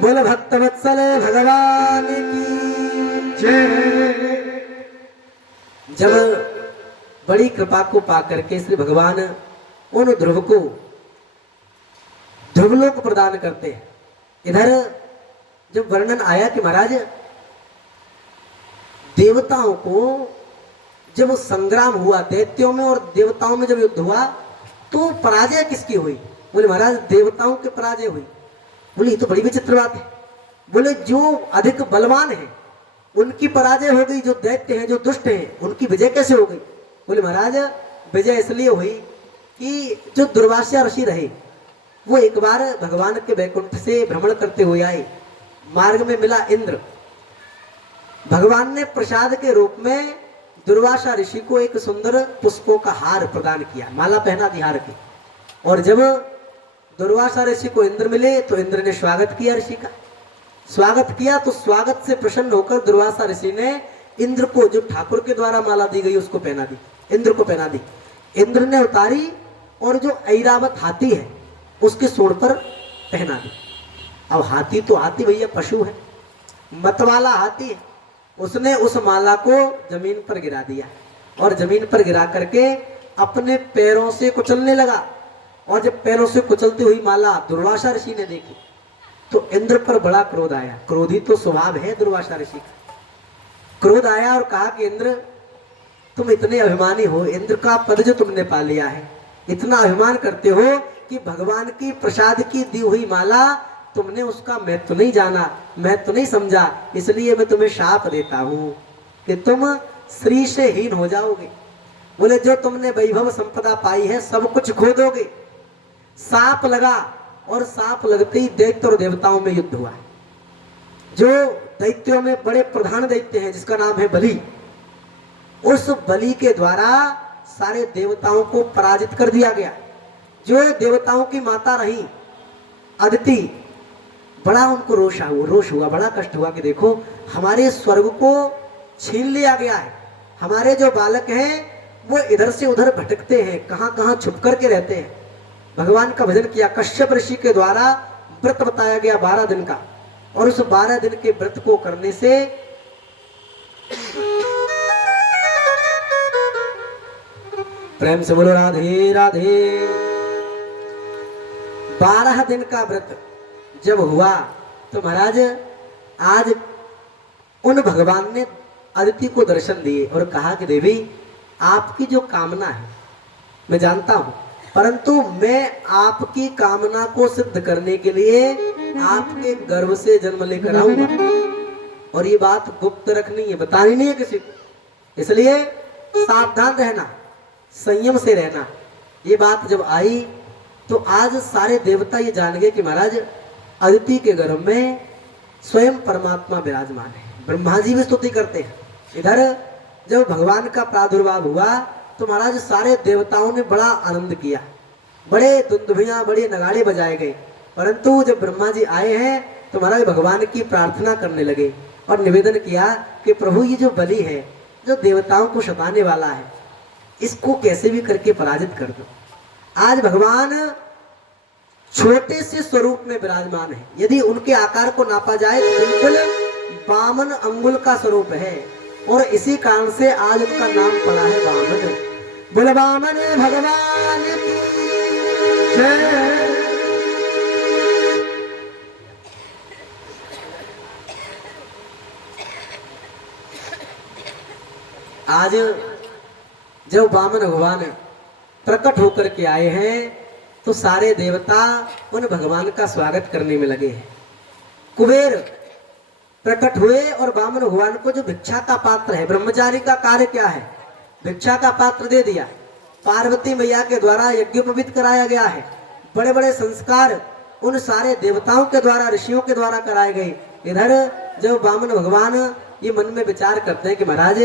बोले भक्तवत्सल भगवान की जय। जब बड़ी कृपा को पाकर के श्री भगवान उन ध्रुव को ध्रुवलोक प्रदान करते हैं। इधर जब वर्णन आया कि महाराज देवताओं को जब संग्राम हुआ दैत्यों में और देवताओं में जब युद्ध हुआ तो पराजय किसकी हुई? बोले महाराज देवताओं के पराजय हुई। बोले ये तो बड़ी विचित्र बात है। बोले जो अधिक बलवान है उनकी पराजय हो गई, जो दैत्य हैं जो दुष्ट हैं उनकी विजय कैसे हो गई? बोले महाराज विजय इसलिए हुई कि जो दुर्वासा ऋषि रहे वो एक बार भगवान के वैकुंठ से भ्रमण करते हुए आए। मार्ग में मिला इंद्र। भगवान ने प्रसाद के रूप में दुर्वासा ऋषि को एक सुंदर पुष्पों का हार प्रदान किया, माला पहना दी हार की। और जब दुर्वासा ऋषि को इंद्र मिले तो इंद्र ने स्वागत किया ऋषि का। स्वागत किया तो स्वागत से प्रसन्न होकर दुर्वासा ऋषि ने इंद्र को जो ठाकुर के द्वारा माला दी गई उसको पहना दी, इंद्र को पहना दी। इंद्र ने उतारी और जो ऐरावत हाथी है उसके सूंड पर पहना दी। अब हाथी तो हाथी भैया पशु है, मतवाला हाथी है। उसने उस माला को जमीन पर गिरा दिया और जमीन पर गिरा करके अपने पैरों से कुचलने लगा। और जब पैरों से कुचलती हुई माला दुर्वासा ऋषि ने देखी तो इंद्र पर बड़ा क्रोध आया। क्रोधी तो स्वभाव है दुर्वासा ऋषि का। क्रोध आया और कहा कि इंद्र तुम इतने अभिमानी हो, इंद्र का पद जो तुमने पा लिया है, इतना अभिमान करते हो कि भगवान की प्रसाद की दी हुई माला तुमने उसका महत्व नहीं जाना, महत्व नहीं समझा, इसलिए मैं तुम्हें शाप देता हूं कि तुम श्री से हीन हो जाओगे। बोले जो तुमने वैभव संपदा पाई है सब कुछ खो दोगे। सांप लगा और सांप लगते ही दैत्य और देवताओं में युद्ध हुआ। जो दैत्यों में बड़े प्रधान दैत्य हैं जिसका नाम है बलि, उस बलि के द्वारा सारे देवताओं को पराजित कर दिया गया। जो देवताओं की माता रही अदिति, बड़ा उनको रोष हुआ, बड़ा कष्ट हुआ कि देखो हमारे स्वर्ग को छीन लिया गया है। हमारे जो बालक हैं वो इधर से उधर भटकते हैं, कहां कहां छुप करके रहते हैं। भगवान का भजन किया। कश्यप ऋषि के द्वारा व्रत बताया गया 12 दिन का, और उस 12 दिन के व्रत को करने से प्रेम से बोलो राधे राधे। 12 दिन का व्रत जब हुआ तो महाराज आज उन भगवान ने अदिति को दर्शन दिए और कहा कि देवी आपकी जो कामना है मैं जानता हूं, परंतु मैं आपकी कामना को सिद्ध करने के लिए आपके गर्भ से जन्म लेकर आऊंगा, और ये बात गुप्त रखनी है, बतानी नहीं है किसी को। इसलिए सावधान रहना, संयम से रहना। ये बात जब आई तो आज सारे देवता ये जान गए कि महाराज अदिति के गर्भ में स्वयं परमात्मा विराजमान है। ब्रह्मा जी भी स्तुति करते हैं। इधर जब भगवान का प्रादुर्भाव हुआ तो महाराज सारे देवताओं ने बड़ा आनंद किया, बड़े दुंदुभियां बड़े नगाड़े बजाए गए। परंतु जब ब्रह्मा जी आए हैं तो महाराज भगवान की प्रार्थना करने लगे और निवेदन किया कि प्रभु ये जो बलि है जो देवताओं को सताने वाला है, इसको कैसे भी करके पराजित कर दो। आज भगवान छोटे से स्वरूप में विराजमान है। यदि उनके आकार को नापा जाए तो बिल्कुल 52 अंगुल का स्वरूप है, और इसी कारण से आज उनका नाम पड़ा है वामन। बोले वामन भगवान की जय। आज जब वामन भगवान प्रकट होकर के आए हैं तो सारे देवता उन भगवान का स्वागत करने में लगे हैं। कुबेर प्रकट हुए और वामन भगवान को जो भिक्षा का पात्र है, ब्रह्मचारी का कार्य क्या है, भिक्षा का पात्र दे दिया। पार्वती मैया के द्वारा यज्ञोपवीत कराया गया है। बड़े बड़े संस्कार उन सारे देवताओं के द्वारा, ऋषियों के द्वारा कराए गए। इधर जब वामन भगवान ये मन में विचार करते हैं कि महाराज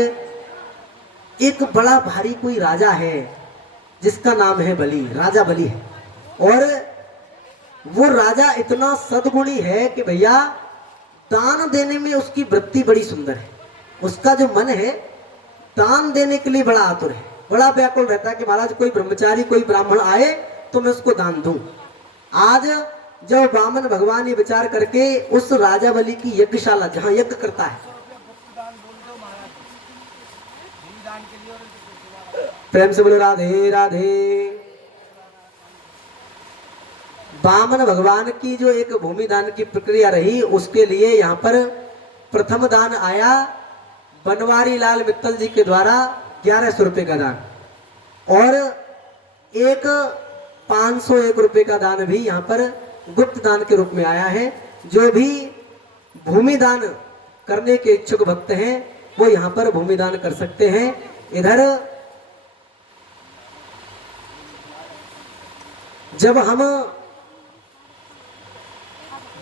एक बड़ा भारी कोई राजा है जिसका नाम है बलि, राजा बलि है, और वो राजा इतना सद्गुणी है कि भैया दान देने में उसकी वृत्ति बड़ी सुंदर है। उसका जो मन है दान देने के लिए बड़ा आतुर है, बड़ा व्याकुल रहता है कि महाराज कोई ब्रह्मचारी कोई ब्राह्मण आए तो मैं उसको दान दूं। आज जब वामन भगवान ये विचार करके उस राजा बलि की यज्ञशाला जहां यज्ञ करता है, प्रेम से बोलो राधे राधे। वामन भगवान की जो एक भूमि दान की प्रक्रिया रही, उसके लिए यहाँ पर प्रथम दान आया बनवारी लाल मित्तल जी के द्वारा 1100 रुपये का दान, और एक 501 रुपये का दान भी यहाँ पर गुप्त दान के रूप में आया है। जो भी भूमि दान करने के इच्छुक भक्त हैं वो यहाँ पर भूमि दान कर सकते हैं। इधर जब हम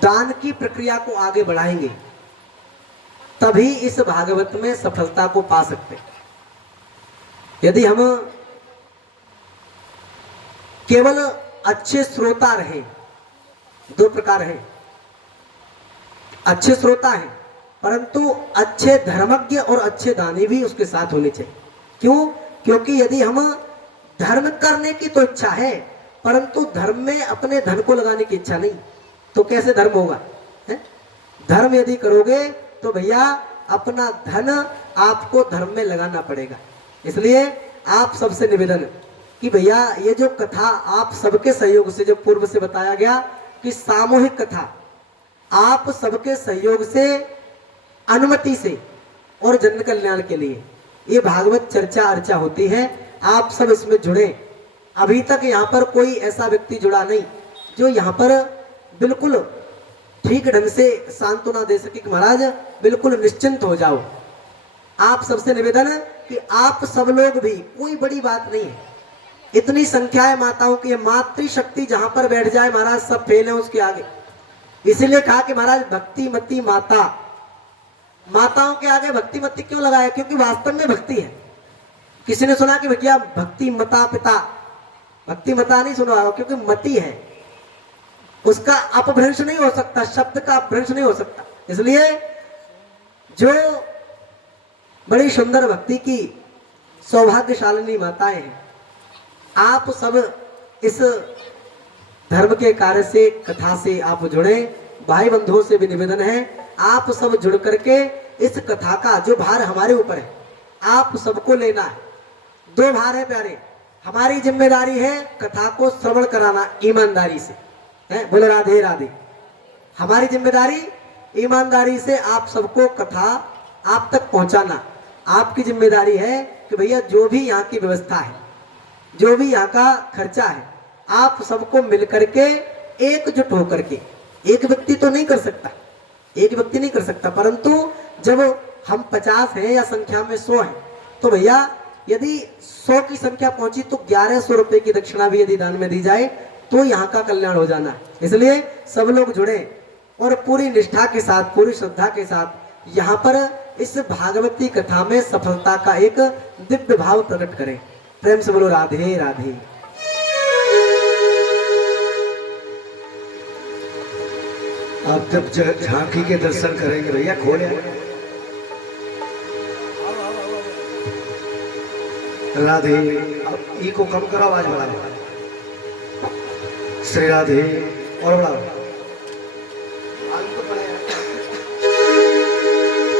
दान की प्रक्रिया को आगे बढ़ाएंगे तभी इस भागवत में सफलता को पा सकते हैं। यदि हम केवल अच्छे श्रोता रहें, दो प्रकार हैं, अच्छे श्रोता हैं परंतु अच्छे धर्मज्ञ और अच्छे दानी भी उसके साथ होने चाहिए। क्यों? क्योंकि यदि हम धर्म करने की तो इच्छा है परंतु धर्म में अपने धन को लगाने की इच्छा नहीं, तो कैसे धर्म होगा है? धर्म यदि करोगे तो भैया अपना धन आपको धर्म में लगाना पड़ेगा। इसलिए आप सबसे निवेदन कि भैया ये जो कथा आप सबके सहयोग से, जो पूर्व से बताया गया कि सामूहिक कथा, आप सबके सहयोग से, अनुमति से और जन कल्याण के लिए ये भागवत चर्चा अर्चा होती है। आप सब इसमें जुड़े। अभी तक यहाँ पर कोई ऐसा व्यक्ति जुड़ा नहीं जो यहाँ पर बिल्कुल ठीक ढंग से सांत्वना दे सके कि महाराज बिल्कुल निश्चिंत हो जाओ। आप सबसे निवेदन है कि आप सब लोग भी, कोई बड़ी बात नहीं है, इतनी संख्या है माताओं की, मातृशक्ति जहां पर बैठ जाए महाराज सब फेल है उसके आगे। इसीलिए कहा कि महाराज भक्ति मती माता, माताओं के आगे भक्ति मती क्यों लगाया? क्योंकि वास्तव में भक्ति है। किसी ने सुना कि भैया भक्ति मता पिता, भक्ति मता नहीं सुना होगा, क्योंकि मती है, उसका अपभ्रंश नहीं हो सकता, शब्द का अपभ्रंश नहीं हो सकता। इसलिए जो बड़ी सुंदर भक्ति की सौभाग्यशालिनी माताएं हैं, आप सब इस धर्म के कार्य से, कथा से आप जुड़े। भाई बंधुओं से भी निवेदन है आप सब जुड़ करके इस कथा का जो भार हमारे ऊपर है आप सबको लेना है। दो भार है प्यारे, हमारी जिम्मेदारी है कथा को श्रवण कराना ईमानदारी से, है बोले राधे राधे। हमारी जिम्मेदारी ईमानदारी से आप सबको कथा आप तक पहुंचाना। आपकी जिम्मेदारी है कि भैया जो भी यहाँ की व्यवस्था है, जो भी यहाँ का खर्चा है, आप सबको मिलकर के एकजुट होकर के, एक व्यक्ति तो नहीं कर सकता, एक व्यक्ति नहीं कर सकता, परंतु जब हम 50 हैं या संख्या में 100 हैं तो भैया यदि 100 की संख्या पहुंची तो 1100 रुपए की दक्षिणा भी यदि दान में दी जाए तो यहाँ का कल्याण हो जाना है। इसलिए सब लोग जुड़े और पूरी निष्ठा के साथ, पूरी श्रद्धा के साथ यहाँ पर इस भागवती कथा में सफलता का एक दिव्य भाव प्रकट करें। प्रेम से बोलो राधे राधे। आप जब झांकी के दर्शन करेंगे भैया, खोले राधे, अब ई को कम करो, आवाज बढ़ा दो, श्री राधे और बढ़ाओ।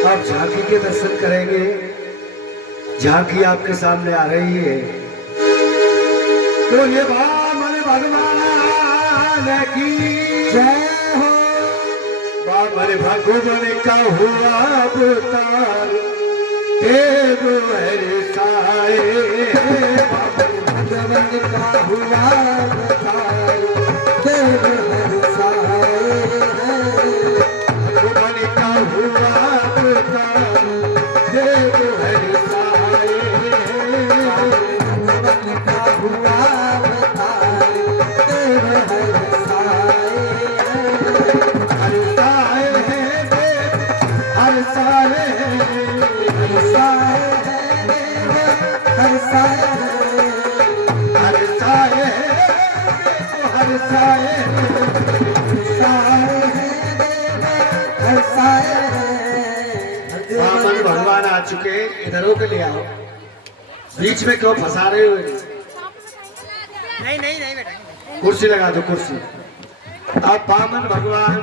आप झांकी के दर्शन करेंगे झांकी आपके सामने आ रही है। तो ये बामन भगवान की जय हो। बामन भगवान का हुआ अवतार, देव हरसाए। भगवान का हुआ अवतार, देव हरसाए हैं। भगवान का हुआ अवतार, देव हरसाए। भगवान का हुआ अवतार, देव हरसाए हैं। हरसाए हैं देव, हरसाए हैं। हरसाए हैं देव, हरसाए हैं। हरसाए हैं देव, हरसाए हैं। हरसाए हैं देव, हरसाए हैं। बामन भगवान आ चुके, इधर होकर ले आओ। बीच में क्यों फंसा रहे हो? नहीं नहीं नहीं बेटा। कुर्सी लगा दो, कुर्सी। अब बामन भगवान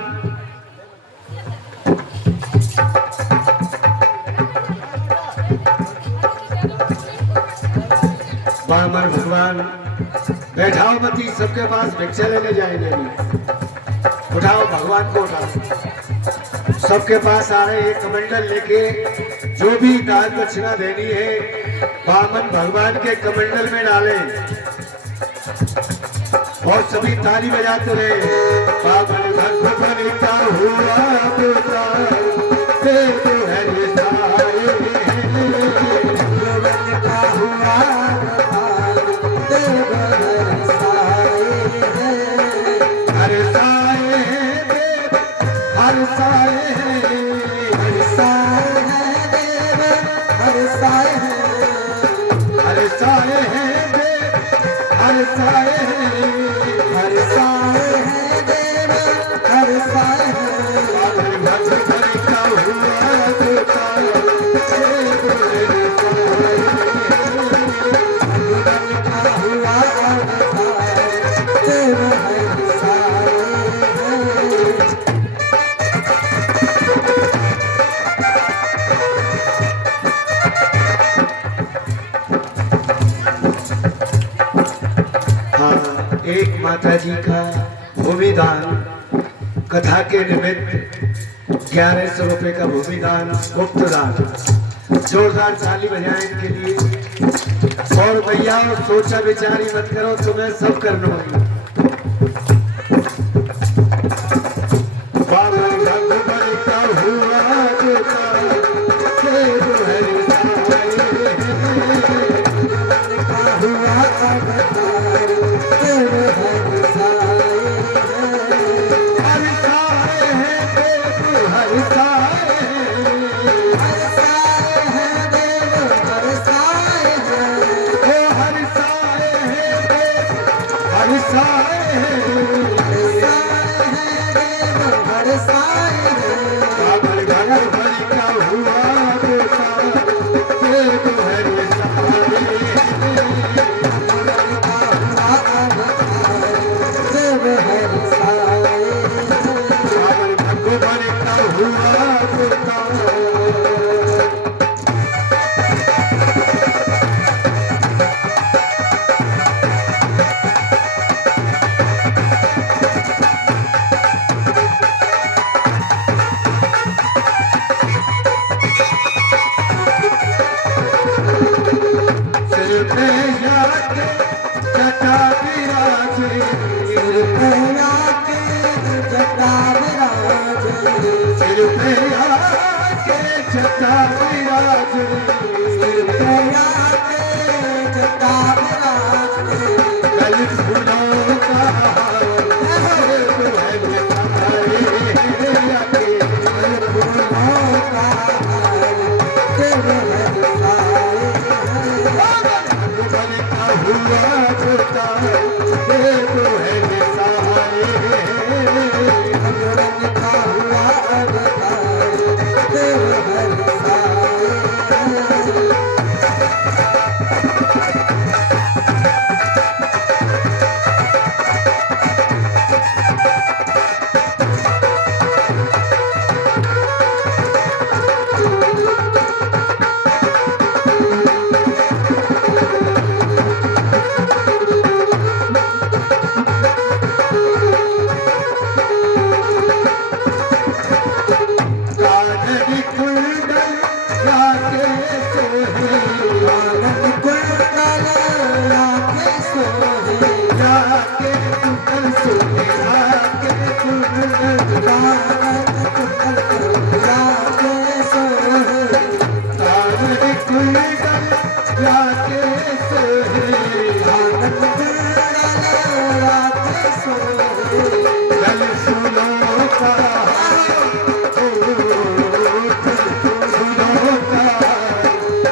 बामन भगवान बैठाओ मती, सबके पास भिक्षा लेने जाएंगे अभी। उठाओ भगवान को, उठाओ। सबके पास आ रहे एक कमंडल लेके, जो भी दान दक्षिणा देनी है बामन भगवान के कमंडल में डालें और सभी ताली बजाते रहे। बामन भगवान का हुआ अवतार, देव हरसाए। भगवान का हुआ अवतार, देव हरसाए हैं। हरसाए हैं देव, हरसाए हैं। हरसाए हैं देव, हरसाए हैं। हरसाए हैं देव, हरसाए हैं। हरसाए हैं देव, हरसाए हैं। बामन भगवान का हुआ अवतार, देव हरसाए। भगवान का हुआ अवतार, देव हरसाए हैं। हाँ, एक माता जी का भूमिदान कथा के निमित्त 1100 रुपए का भूमिदान, गुप्त दान। जोरदार ताली बजाएं इनके लिए। और भैया सोचा विचारी मत करो, तुम्हें सब करना होगा। बामन भगवान का हुआ अवतार, देव हरसाए। का हुआ अवतार, देव हरसाए हैं। हरसाए हैं देव, हरसाए हैं। हरसाए हैं देव, हरसाए हैं। ओ हरसाए हैं देव, हरसाए हैं। हरसाए हैं देव, हरसाए हैं। बामन भगवान का हुआ अवतार, देव हरसाए। भगवान का हुआ अवतार, देव हरसाए हैं। बामन भगवान का हुआ अवतार। सिर पे जाके जटा विराजे। सिर पे आके जटा विराजे। सिर पे आके जटा विराजे। सिर पे आके जटा विराजे। कल फूलों का हार, देव हरसाए। फूलों का हार, देव हरसाए हैं। भगवान का हुआ अवतार, देव हरसाए। भगवान का हुआ अवतार, देव हरसाए हैं। जाके सोहे आंगन बिगड़ल रात सोहे जल फूलों का फूलों का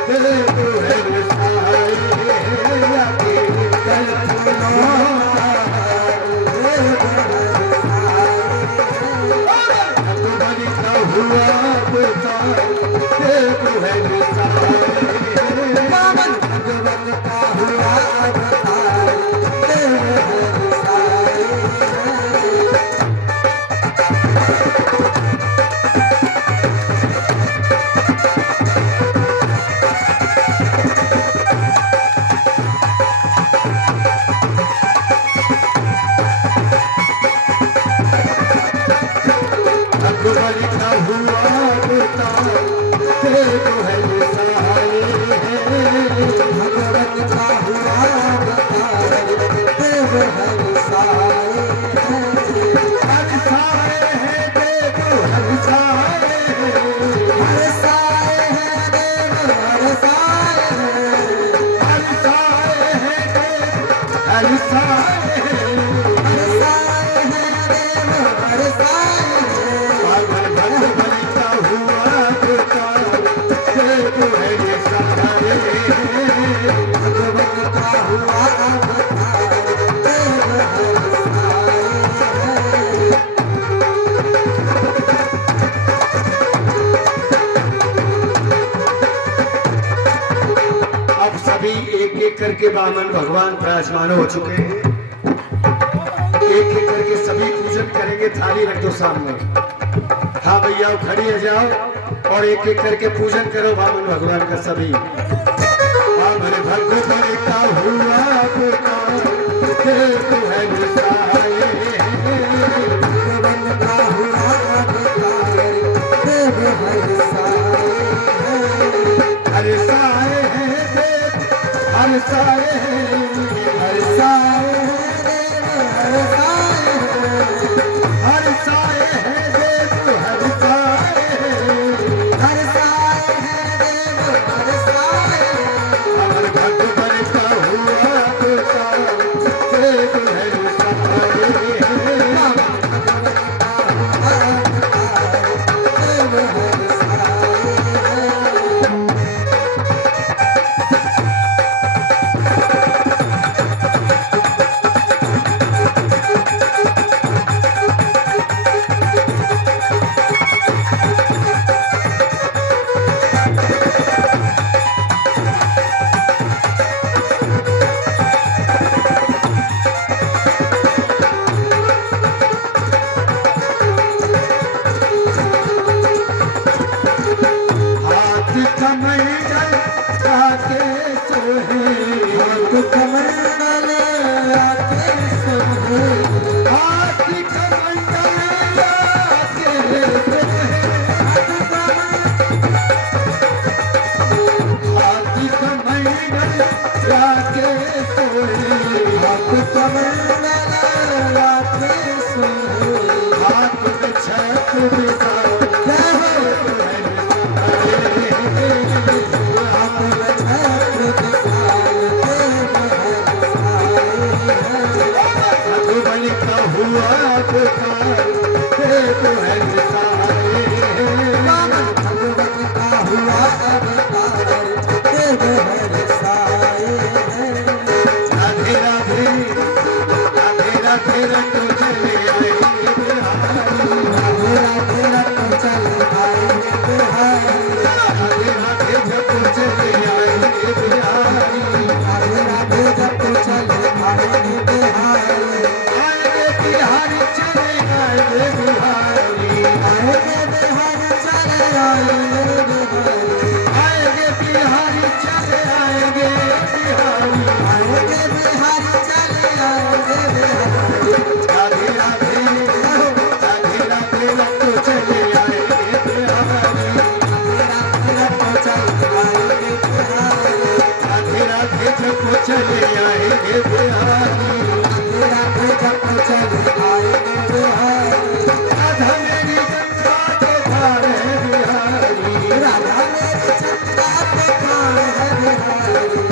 दिल को है रसाए जाके जल फूलों का हुआ बता दिल को है रसाए बामन भगवन का हुआ अवतार देव हरसाए अकबर का हुआ बता दिल को है रसाए भगवन का हुआ अवतार देव हरसाए हरसाए है देखो हरसाए हरसाए है देव हरसाए हरसाए है देखो हरसाए हरसाए है देव हरसाए पागल भगवान का हुआ बता दिल को है रसाए भगवन का हुआ अवतार देव हरसाए अब सभी एक एक करके बामन भगवान विराजमान हो चुके हैं। एक एक करके सभी पूजन करेंगे। थाली रख दो सामने। हाँ भैया खड़ी हो जाओ और एक एक करके पूजन करो बामन भगवान का सभी। बामन भगवान का हुआ पुकार, देखो है रसाए। भगवन का हुआ अवतार देव हरसाए हरसाए है देव, हरसाए है, हरसाए है देव हरसाए हरसाए है देव, हरसाए है। हरसाए है देव हरसाए अमर भगवान का हुआ पुकार, देखो है रसाए। देव हरसाए हाथ कमंडल जाके सोहे, हाथ कमंडल आके सोहे हाथ कमंडल जाके सोहे, हाथ कमंडल जाके सोहे, हाथ कमंडल आके सोहे हाथ में छत बिछाओ, जय हो हाथ में छत्र बिछाए देव हरसाए भगवान का हुआ पुकार, देखो है रसाए। बामन भगवन का हुआ अवतार देव हरसाए राधे राधे, राधे राधे रंग चले आए बिहारी, राधे राधे रत चल आए बिहारी राधे राधे जप चले आए बिहारी। राधे राधे जप चल आए बिहारी आएंगे बिहारी चले आएंगे बिहारी, आएंगे बिहारी चले आएंगे बिहारी आएंगे बिहारी चले आएंगे बिहारी। आएंगे बिहारी चले आएंगे बिहारी राधे राधे, राधे राधे रंग चले आए बिहारी, राधे राधे रत चल आएंगे बिहारी राधे राधे जप चले आएंगे बिहारी। राधे जप चल आएंगे बिहारी राधा मेरी गंगा के धार है बिहारी, राधा मेरी चंदा के प्राण है बिहारी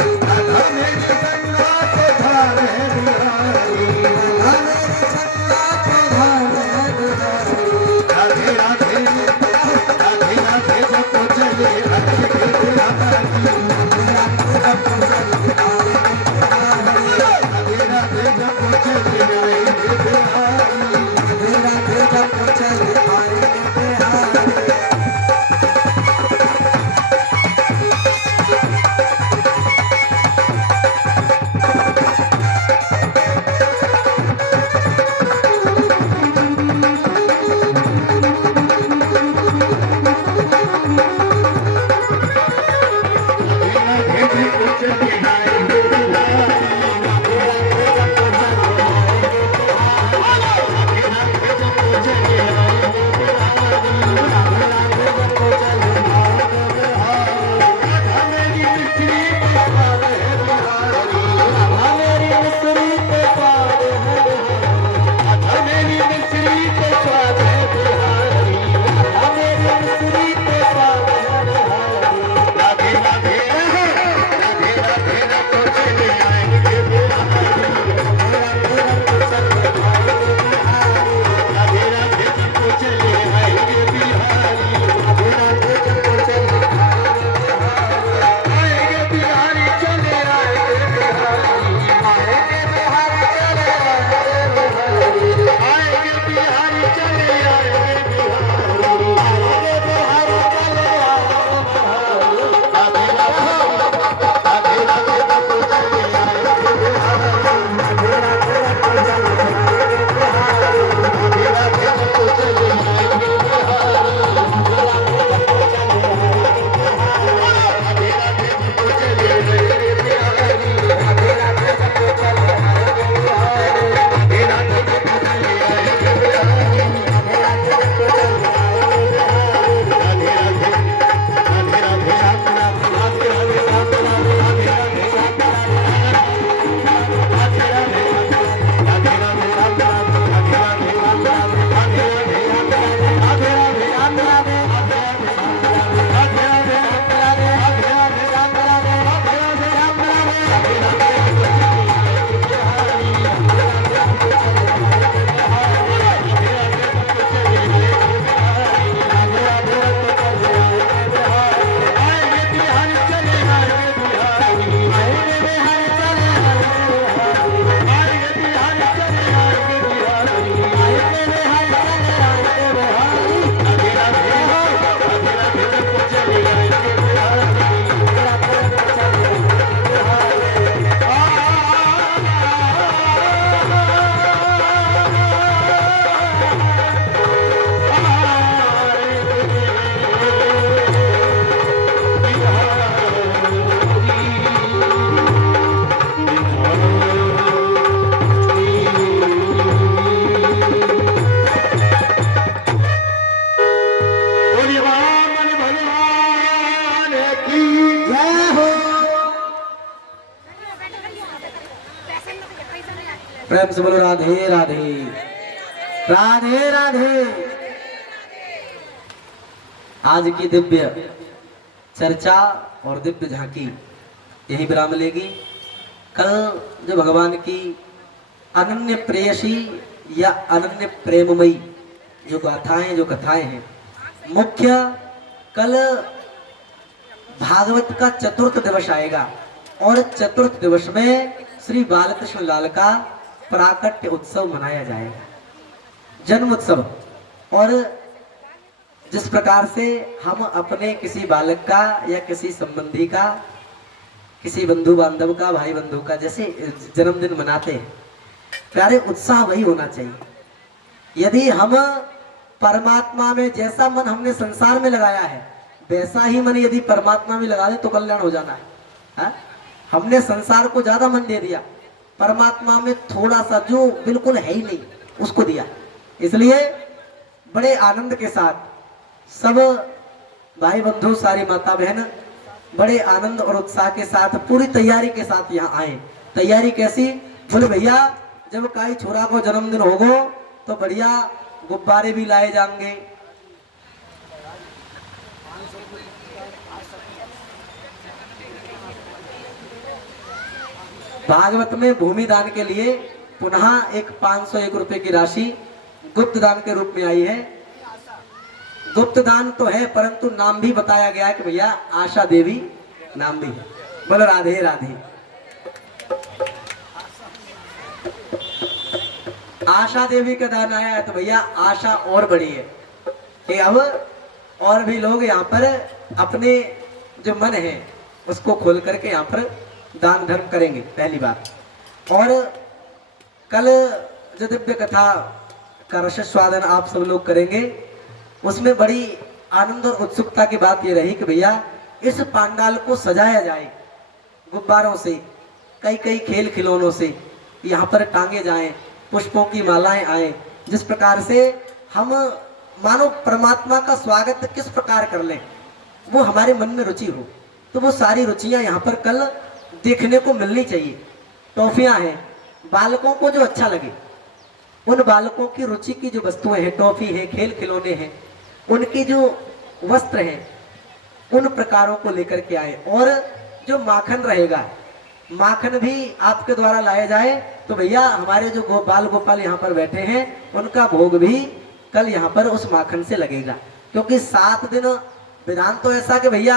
प्रेम से बोलो राधे राधे राधे राधे। आज की दिव्य चर्चा और दिव्य झांकी यही विराम लेगी। कल जो भगवान की अनन्य प्रेयसी या अनन्य प्रेममयी जो गाथाएं जो कथाएं हैं, मुख्य कल भागवत का चतुर्थ दिवस आएगा और चतुर्थ दिवस में श्री बालकृष्ण लाल का प्राकट्य उत्सव मनाया जाएगा, जन्म उत्सव। और जिस प्रकार से हम अपने किसी बालक का या किसी संबंधी का, किसी बंधु बांधव का, भाई बंधु का जैसे जन्मदिन मनाते हैं, प्यारे उत्साह वही होना चाहिए। यदि हम परमात्मा में जैसा मन हमने संसार में लगाया है वैसा ही मन यदि परमात्मा में लगा दे तो कल्याण हो जाना है, हा? हमने संसार को ज्यादा मन दे दिया, परमात्मा में थोड़ा सा जो बिल्कुल है ही नहीं उसको दिया। इसलिए बड़े आनंद के साथ सब भाई बंधु, सारी माता बहन बड़े आनंद और उत्साह के साथ पूरी तैयारी के साथ यहाँ आए। तैयारी कैसी? बोले भैया जब काई छोरा को जन्मदिन होगो तो बढ़िया गुब्बारे भी लाए जाएंगे, भागवत में भूमि दान के लिए पुनः एक 501 रुपए की राशि गुप्त दान के रूप में आई है। गुप्त दान तो है परंतु नाम भी बताया गया है कि भैया आशा देवी नाम भी है। बोलो राधे राधे। आशा देवी का दान आया है तो भैया आशा और बड़ी है कि अब और भी लोग यहाँ पर अपने जो मन है उसको खोल करके यहाँ पर दान धर्म करेंगे, पहली बात। और कल जो दिव्य कथा का रस स्वादन आप सब लोग करेंगे, उसमें बड़ी आनंद और उत्सुकता की बात ये रही कि भैया इस पांडाल को सजाया जाए। गुब्बारों से, कई कई खेल खिलौनों से यहाँ पर टांगे जाएं, पुष्पों की मालाएं आए, जिस प्रकार से हम मानो परमात्मा का स्वागत किस प्रकार कर लें, वो हमारे मन में रुचि हो, तो वो सारी रुचियां यहाँ पर कल देखने को मिलनी चाहिए। टॉफियां हैं, बालकों को जो अच्छा लगे, उन बालकों की रुचि की जो वस्तुएं हैं, टॉफी है, खेल खिलौने हैं, उनकी जो वस्त्र हैं, उन प्रकारों को लेकर के आए। और जो माखन रहेगा, माखन भी आपके द्वारा लाया जाए, तो भैया हमारे जो बाल गोपाल यहाँ पर बैठे हैं, उनका भोग भी कल यहाँ पर उस माखन से लगेगा। क्योंकि 7 दिन विधान तो ऐसा कि भैया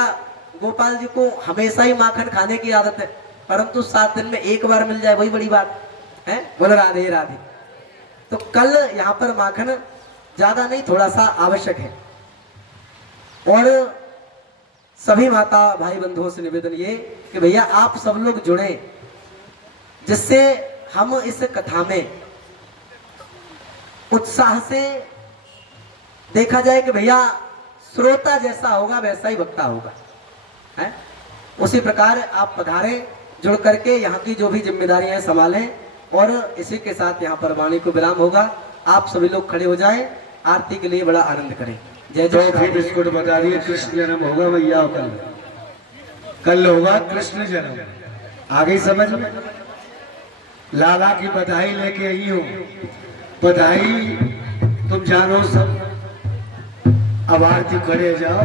गोपाल जी को हमेशा ही माखन खाने की आदत है, परंतु 7 दिन में एक बार मिल जाए वही बड़ी बात है। बोल राधे राधे। तो कल यहाँ पर माखन ज्यादा नहीं, थोड़ा सा आवश्यक है। और सभी माता भाई बंधुओं से निवेदन ये कि भैया आप सब लोग जुड़े, जिससे हम इस कथा में उत्साह से देखा जाए कि भैया श्रोता जैसा होगा वैसा ही वक्ता होगा, है। उसी प्रकार आप पधारें, जुड़ करके यहाँ की जो भी जिम्मेदारियां संभालें। और इसी के साथ यहाँ पर वाणी को विराम होगा। आप सभी लोग खड़े हो जाएं, आरती के लिए बड़ा आनंद करें। जय जय टॉफी बिस्कुट बता दिए, कृष्ण जन्म होगा भैया कल, कल होगा कृष्ण जन्म। आगे समझ में, लाला की बधाई लेके आई हूँ, बधाई तुम जानो सब। अब आरती खड़े जाओ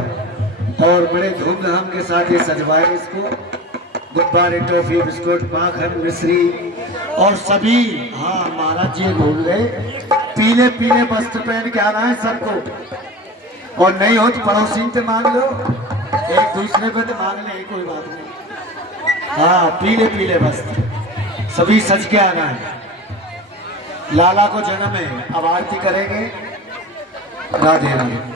और बड़े धूमधाम के साथ ये सजवाए इसको, गुब्बारे, टॉफी, बिस्कुट, माखन, मिश्री और सभी। हाँ महाराज जी बोल रहे, पीले पीले वस्त्र पहन के आना है सबको, और नहीं हो तो पड़ोसी से मांग लो, एक दूसरे को तो मांग ले, कोई बात नहीं। हाँ पीले पीले वस्त्र, सभी सज के आना है। लाला को जन्म है, अब आरती करेंगे। राधे राधे।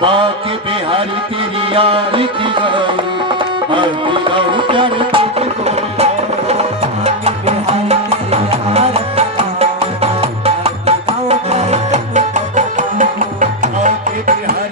बाकी बिहारी तेरी आरती गाऊं, आरती गाऊं प्यार तुझको Hare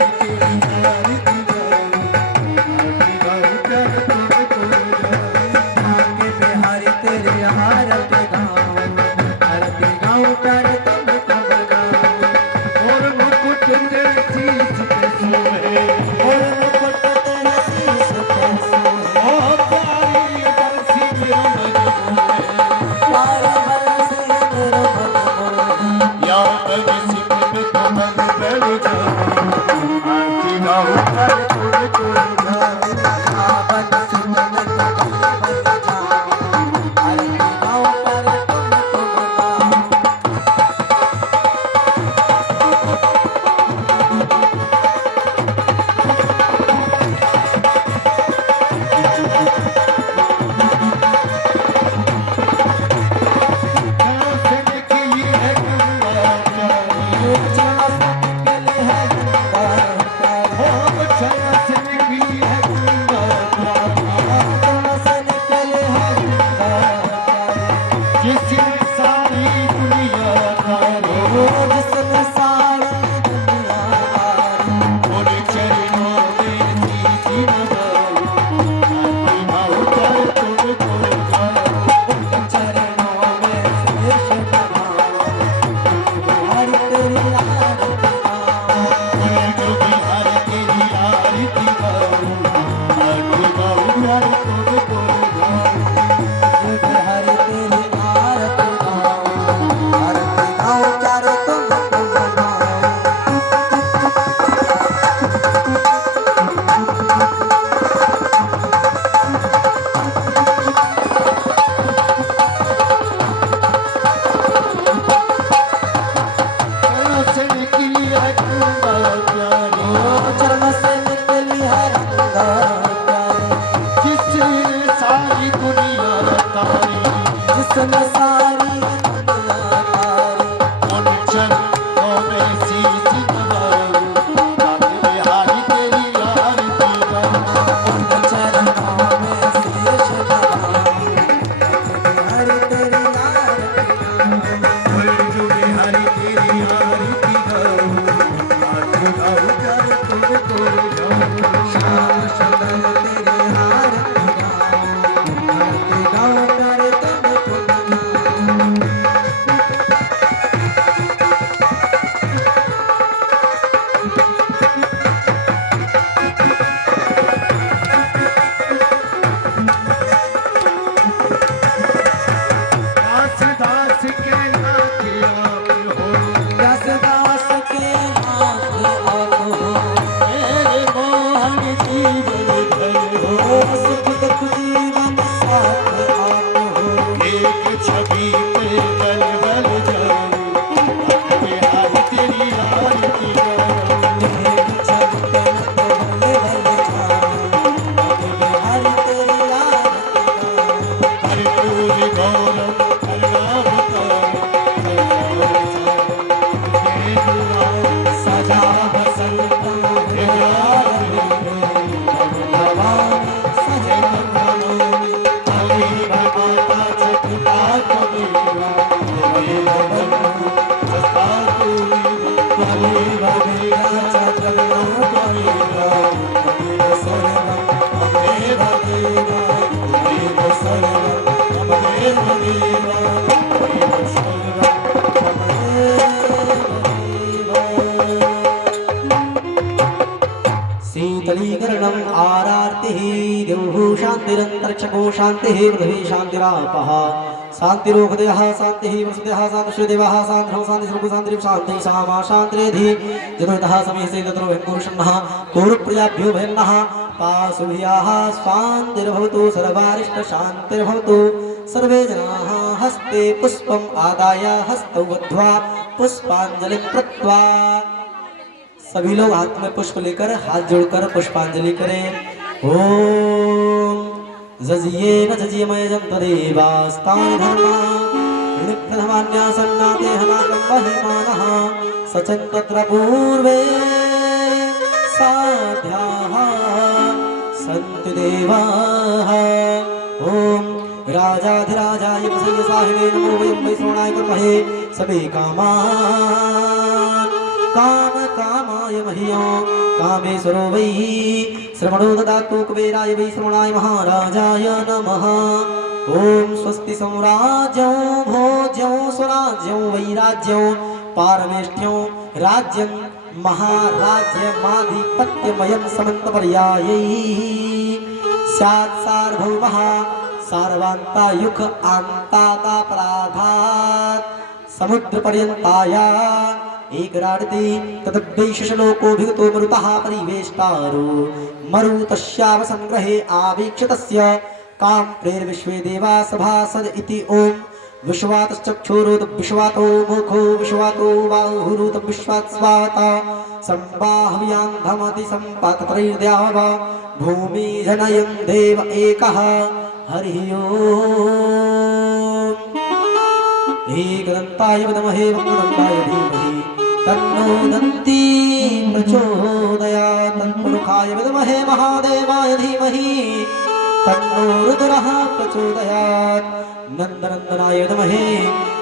Krishna आरार्तिः देवः शान्तिरन्तरिक्षको शान्तिः पृथिवी शान्तिरापः शान्तिरोहदयः शान्तिः वसुदेवः शान्तिश्रीदेवः शान्तिः शान्तिस्वरूपः शान्तिः शान्तिः सामा शान्तिरेधि जतोतः समेसे ततो वेङ्कुरुषन्नः कौरवप्रजाभ्यो भयन्नः पाशुभियाः स्वान्तिर्भवतु सर्वारिष्टशान्तिर्भवतु सर्वे जनाः हस्ते पुष्पम् आदाय हस्तौ बद्ध्वा पुष्पाञ्जलिं कृत्वा सभी लोग हाथ में पुष्प लेकर हाथ जोड़कर पुष्पांजलि करें। ओम जजिये न जजियमय जंतदेवास्तानि धर्मा प्रथमान्यासन्नाते हनाकं वहिमानः सचं तत्र पूर्वे साध्याः सन्ति देवाः। ओम राजाधिराजाय प्रसय्यसाहिने नमो वयं वै श्रवणाय कुर्महे सभी कामान् काम कामाय मह्यं कामेश्वरो वै श्रवणो ददातु कुबेराय वै श्रवणाय महाराजाय नमः। ओम स्वस्ति सम्राज्यं भोज्यं स्वराज्यं वैराज्यं पारमेष्ठ्यं राज्यं महाराज्यमाधिपत्यमयं समन्तपर्यायै स्यात् सार्वभौमः सार्वान्तायुख आन्तादापराधात् समुद्रपर्यन्ताया एकराडति तद्वैशलोकोऽभिगतो मरुतः परिवेष्टारो मरुतस्यावसंग्रहे आवीक्षितस्य काम प्रेर्विश्वे देवा सभासद इति ओम विश्वातश्चक्षुरुत विश्वातो मुखो विश्वातो बाहुरुत विश्वात् स्वाता संबाहव्यान्धमति सम्पातत्रैर्द्याव भूमि जनयं देव एकः हरि ओम। एकदन्ताय विद्महे वक्रतुण्डाय धीमहि तन्नो दन्ती प्रचोदयात् तन्मुखाय विद्महे महादेवाय धीमहि तन्नो रुद्रः प्रचोदयात् नन्दनन्दनाय विद्महे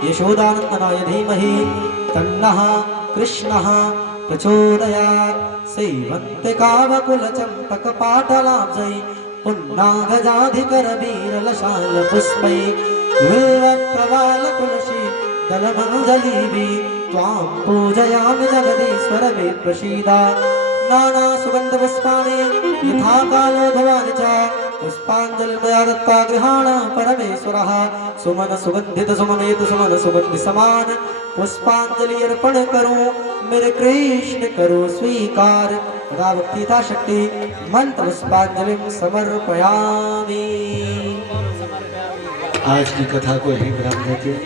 यशोदानन्दनाय धीमहि तन्नः कृष्णः प्रचोदयात् सेवन्तिकावकुलचम्पकपाटलाब्जै पुन्नागजाधिकरवीरलशालपुष्पै विल्वप्रवालतुलसी दलमनुजलीभि त्वां पूजयामि जगदीश्वर मे प्रसीद। नानासुगन्धपुष्पाणि यथा कालो भवानि च पुष्पाञ्जलिर्मया दत्त्वा गृहाण परमेश्वरः सुमन सुगन्धित सुमनेत सुमन सुगन्धि समान पुष्पांजलि अर्पण करो मेरे कृष्ण करो स्वीकार भक्ति था शक्ति मंत्र पुष्पांजलि समर्पयामि। आज की कथा को यही विराम देते हैं।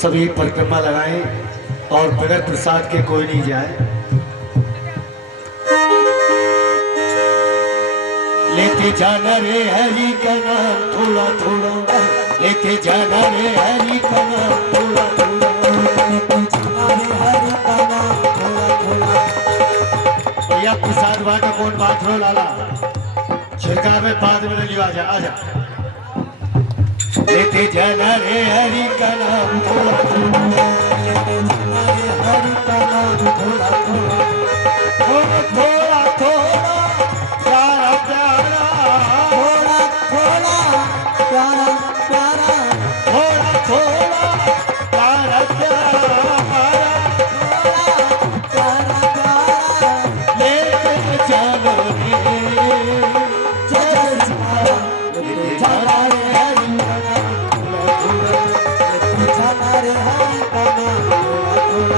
सभी परिक्रमा लगाएं और बगैर प्रसाद के कोई नहीं जाए। लेते जाना रे हरि का नाम थोड़ा थोड़ा, लेते जाना रे हरि का नाम थोड़ा थोड़ा, लेते जाना रे हरि का नाम थोड़ा थोड़ा। भैया प्रसाद बांटो, कौन बांट रहा लाला? छिड़का में बाद में लियो, आजा आजा। लेते जाना रे हरि का नाम थोड़ा थोड़ा, लेते जाना रे हरि का नाम थोड़ा थोड़ा, थोड़ा थोड़ा थोड़ा प्यारा प्यारा, थोड़ा थोड़ा प्यारा प्यारा, थोड़ा थोड़ा प्यारा प्यारा, थोड़ा प्यारा प्यारा लेते जाना रे, जय सिया लेते जाना रे हरि का नाम थोड़ा थोड़ा, लेते जाना रे हरि का नाम थोड़ा थोड़ा।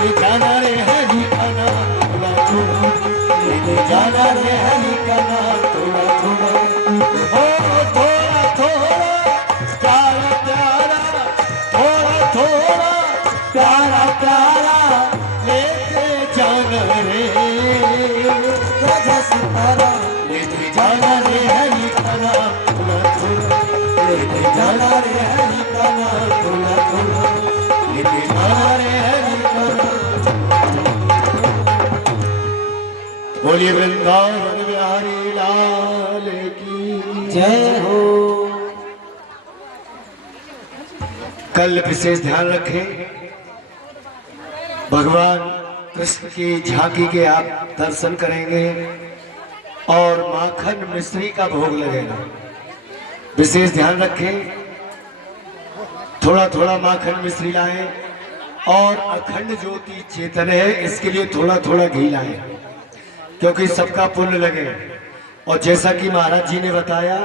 लेते जाना रे हरि का नाम थोड़ा थोड़ा, लेते जाना रे हरि का नाम थोड़ा थोड़ा, हो थोड़ा थोड़ा प्यारा प्यारा, थोड़ा थोड़ा प्यारा प्यारा, लेते जाना रे, जय सितारा लेते जाना रे हरि का नाम थोड़ा थोड़ा, लेते जाना रे हरि का नाम थोड़ा थोड़ा, लेते जाना रे हरि का नाम। बोलिए वृंदावन बिहारी लाल की जय हो। कल विशेष ध्यान रखें, भगवान कृष्ण की झांकी के आप दर्शन करेंगे और माखन मिश्री का भोग लगेगा। विशेष ध्यान रखें, थोड़ा थोड़ा माखन मिश्री लाएं और अखंड ज्योति चेतन है, इसके लिए थोड़ा थोड़ा घी लाएं, क्योंकि सबका पुण्य लगे। और जैसा कि महाराज जी ने बताया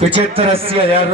75-80 हजार